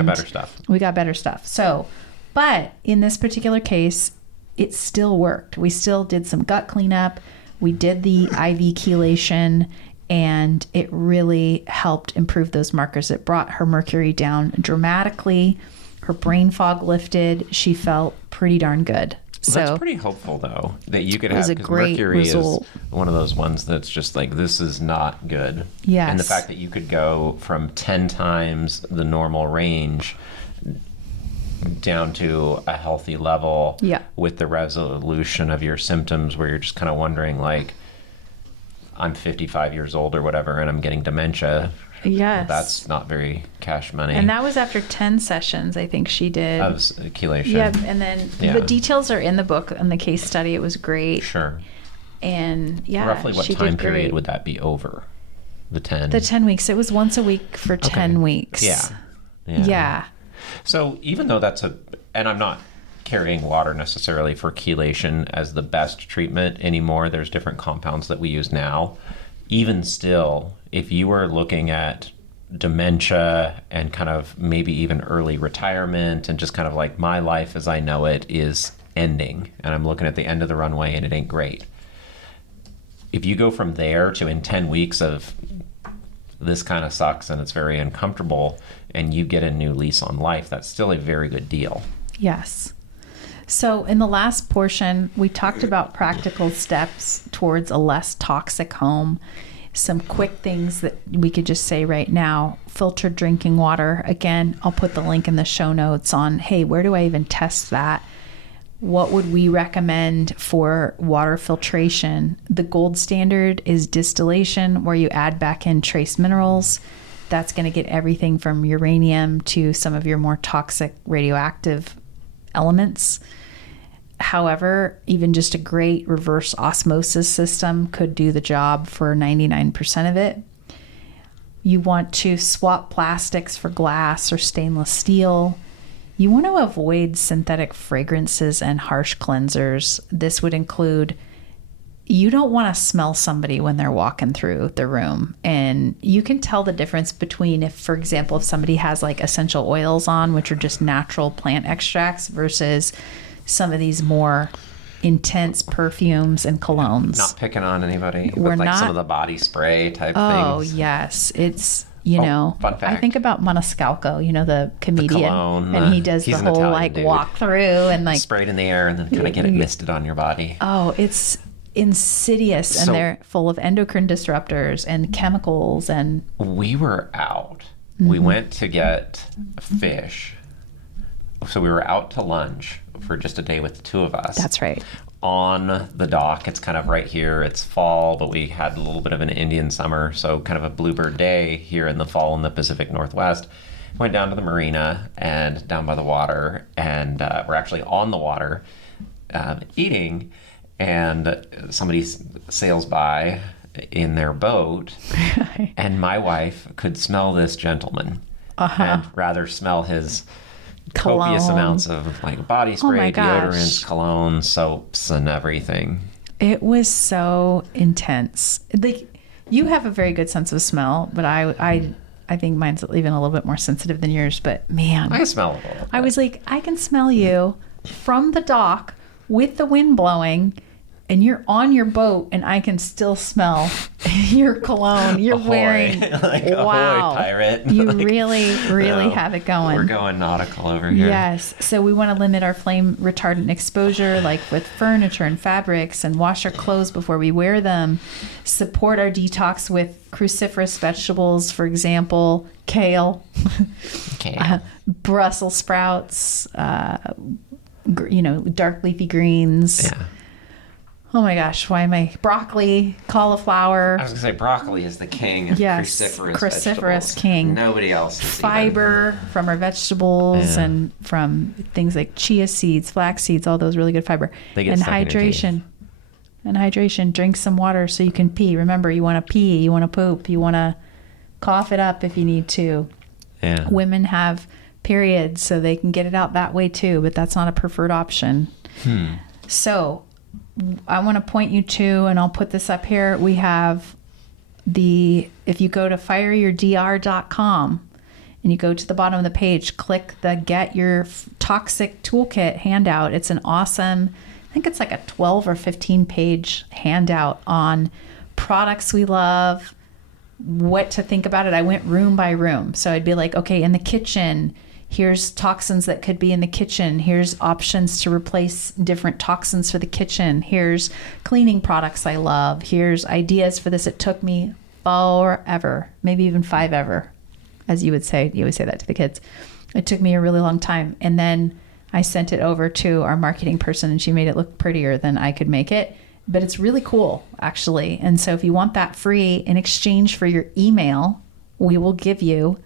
got better stuff. So, but in this particular case, it still worked. We still did some gut cleanup. We did the IV chelation, and it really helped improve those markers. It brought her mercury down dramatically. Her brain fog lifted. She felt pretty darn good. So That's pretty hopeful, though, that you could it was have, a because great mercury result. is one of those ones that's just like, this is not good. Yes. And the fact that you could go from 10 times the normal range down to a healthy level Yeah. with the resolution of your symptoms, where you're just kind of wondering, like, I'm 55 years old or whatever, and I'm getting dementia. Yes. That's not very cash money. And that was after 10 sessions, I think she did. of chelation. Yep. And then Yeah. the details are in the book and the case study. It was great. Sure. And yeah, Roughly what she time did period great. would that be over? The 10? The 10 weeks. It was once a week for 10 weeks. Yeah. Yeah. So even though and I'm not carrying water necessarily for chelation as the best treatment anymore, there's different compounds that we use now. Even still, if you were looking at dementia and kind of maybe even early retirement and just kind of like, my life as I know it is ending, and I'm looking at the end of the runway and it ain't great. If you go from there to in 10 weeks of this kind of sucks and it's very uncomfortable, and you get a new lease on life, that's still a very good deal. Yes. So in the last portion, we talked about practical steps towards a less toxic home. Some quick things that we could just say right now. Filtered drinking water. Again, I'll put the link in the show notes on, hey, where do I even test that? What would we recommend for water filtration? The gold standard is distillation, where you add back in trace minerals. That's going to get everything from uranium to some of your more toxic radioactive elements. However, even just a great reverse osmosis system could do the job for 99% of it. You want to swap plastics for glass or stainless steel. You want to avoid synthetic fragrances and harsh cleansers. This would include, you don't want to smell somebody when they're walking through the room. And you can tell the difference between, if, for example, if somebody has like essential oils on, which are just natural plant extracts, versus some of these more intense perfumes and colognes. Not picking on anybody, We're but like some not- of the body spray type Oh, things. yes. It's, you know, fun fact. I think about Maniscalco, you know, the comedian. cologne, and he does he's the an whole Italian like dude. walk through and like, Sprayed in the air and then kind of get it misted on your body. oh, it's insidious. And So- they're full of endocrine disruptors and chemicals. And We were out. Mm-hmm. We went to get fish. So we were out to lunch for just a day with the two of us. that's right. On the dock. It's kind of right here. It's fall, but we had a little bit of an Indian summer, so kind of a bluebird day here in the fall in the Pacific Northwest. Went down to the marina and down by the water, and we're actually on the water eating, and somebody sails by in their boat, and my wife could smell this gentleman and rather smell his copious Cologne. amounts of like body spray, my gosh. deodorants, cologne, soaps, and everything. It was so intense. Like, you have a very good sense of smell, but I think mine's even a little bit more sensitive than yours. But man, I smell it a little bit. I was like, I can smell you from the dock with the wind blowing, and you're on your boat, and I can still smell your cologne. You're Ahoy. wearing, Like, wow, ahoy, pirate. you Like, really no, have it going. We're going nautical over here. Yes. So we want to limit our flame retardant exposure, like with furniture and fabrics, and wash our clothes before we wear them. Support our detox with cruciferous vegetables, for example, kale, Okay. Brussels sprouts, dark leafy greens. Yeah. Oh my gosh, why am I? Broccoli, cauliflower, I was gonna say broccoli is the king of Yes, cruciferous cruciferous vegetables. king. Nobody else is fiber from our vegetables Yeah. and from things like chia seeds, flax seeds, all those really good fiber. They get And stuck in your hydration. And hydration. Drink some water so you can pee. Remember, you want to pee, you want to poop, you want to cough it up if you need to. Yeah. Women have periods, so they can get it out that way too, but that's not a preferred option. So I want to point you to, and I'll put this up here, we have if you go to fireyourdr.com and you go to the bottom of the page, click the Get Your Toxic Toolkit handout. It's an awesome, I think it's like a 12 or 15 page handout on products we love, what to think about it, I went room by room. So I'd be like, okay, in the kitchen, here's toxins that could be in the kitchen. Here's options to replace different toxins for the kitchen. Here's cleaning products I love. Here's ideas for this. It took me forever, maybe even 5 ever, as you would say. You always say that to the kids. It took me a really long time. And then I sent it over to our marketing person, and she made it look prettier than I could make it. But it's really cool, actually. And so if you want that free in exchange for your email, we will give you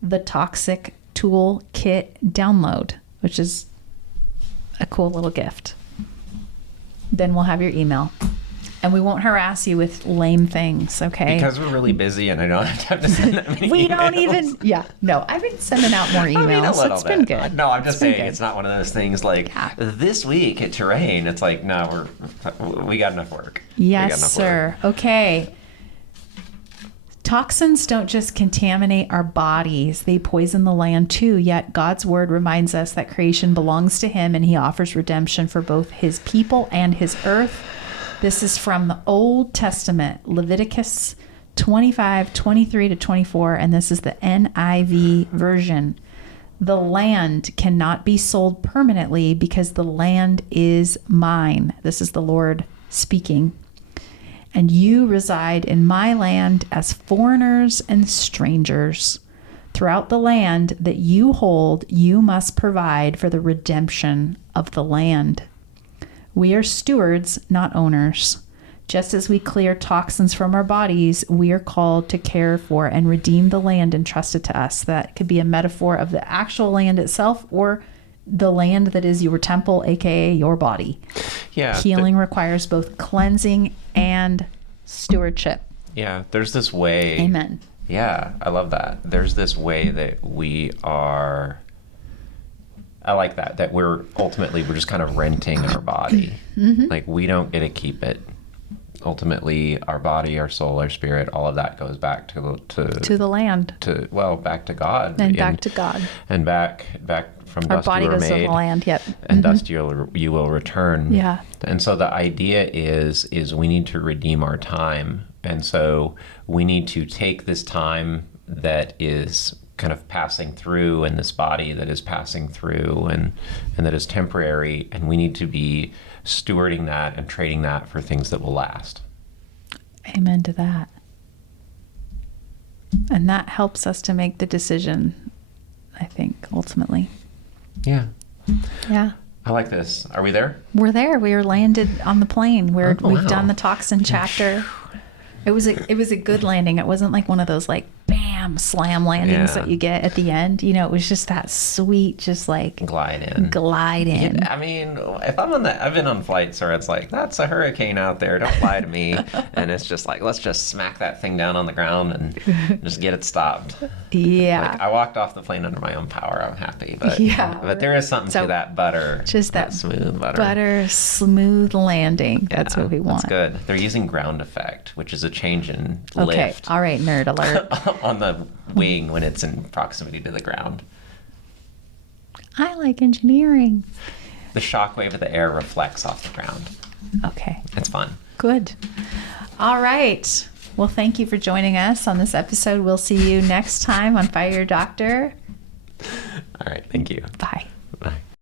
the Toxic Tool Kit download, which is a cool little gift. Then we'll have your email. And we won't harass you with lame things, okay? Because we're really busy and I don't have time to send that many We emails. don't even, no, I've been sending out more emails. I mean, a little it's been bit. good. No, I'm just It's been saying good. it's not one of those things like Yeah. this week at Terrain. It's like, no, we got enough work. We got Yes, enough sir. Okay. Toxins don't just contaminate our bodies, they poison the land too. Yet God's word reminds us that creation belongs to him and he offers redemption for both his people and his earth. This is from the Old Testament, Leviticus 25, 23 to 24, and this is the NIV version. The land cannot be sold permanently because the land is mine. This is the Lord speaking. And you reside in my land as foreigners and strangers. Throughout the land that you hold, you must provide for the redemption of the land. We are stewards, not owners. Just as we clear toxins from our bodies, we are called to care for and redeem the land entrusted to us. That could be a metaphor of the actual land itself or the land that is your temple, aka your body. Yeah. Healing requires both cleansing and stewardship. Yeah. There's this way. Amen. Yeah. I love that. There's this way that we are. I like that we're just kind of renting our body. Mm-hmm. Like we don't get to keep it. Ultimately, our body, our soul, our spirit, all of that goes back to the land back to God and back to God. And back from Our dust body you were goes to made, the land. Yep. and dust you will return. Yeah. And so the idea is we need to redeem our time, and so we need to take this time that is kind of passing through, and this body that is passing through, and that is temporary, and we need to be stewarding that and trading that for things that will last. Amen to that. And that helps us to make the decision, I think, ultimately. Yeah. Yeah. I like this. Are we there? We're there. We are landed on the plane. Oh, We've wow. done the toxin chapter. It was a good landing. It wasn't like one of those like bam slam landings Yeah. that you get at the end. You know, it was just that sweet, just like Glide in. glide in. Yeah, I mean, if I'm on I've been on flights where it's like, that's a hurricane out there, don't fly to me. And it's just like, let's just smack that thing down on the ground and just get it stopped. Yeah. Like, I walked off the plane under my own power. I'm happy. But, Yeah. but there is something So, to that butter. just that smooth butter. butter smooth landing. That's Yeah, what we want. That's good. They're using ground effect, which is a change in Okay. lift All right, nerd alert. on the wing when it's in proximity to the ground. I like engineering. The shock wave of the air reflects off the ground. Okay. It's fun. Good. All right. Well, thank you for joining us on this episode. We'll see you next time on Fire Your Doctor. All right. Thank you. Bye.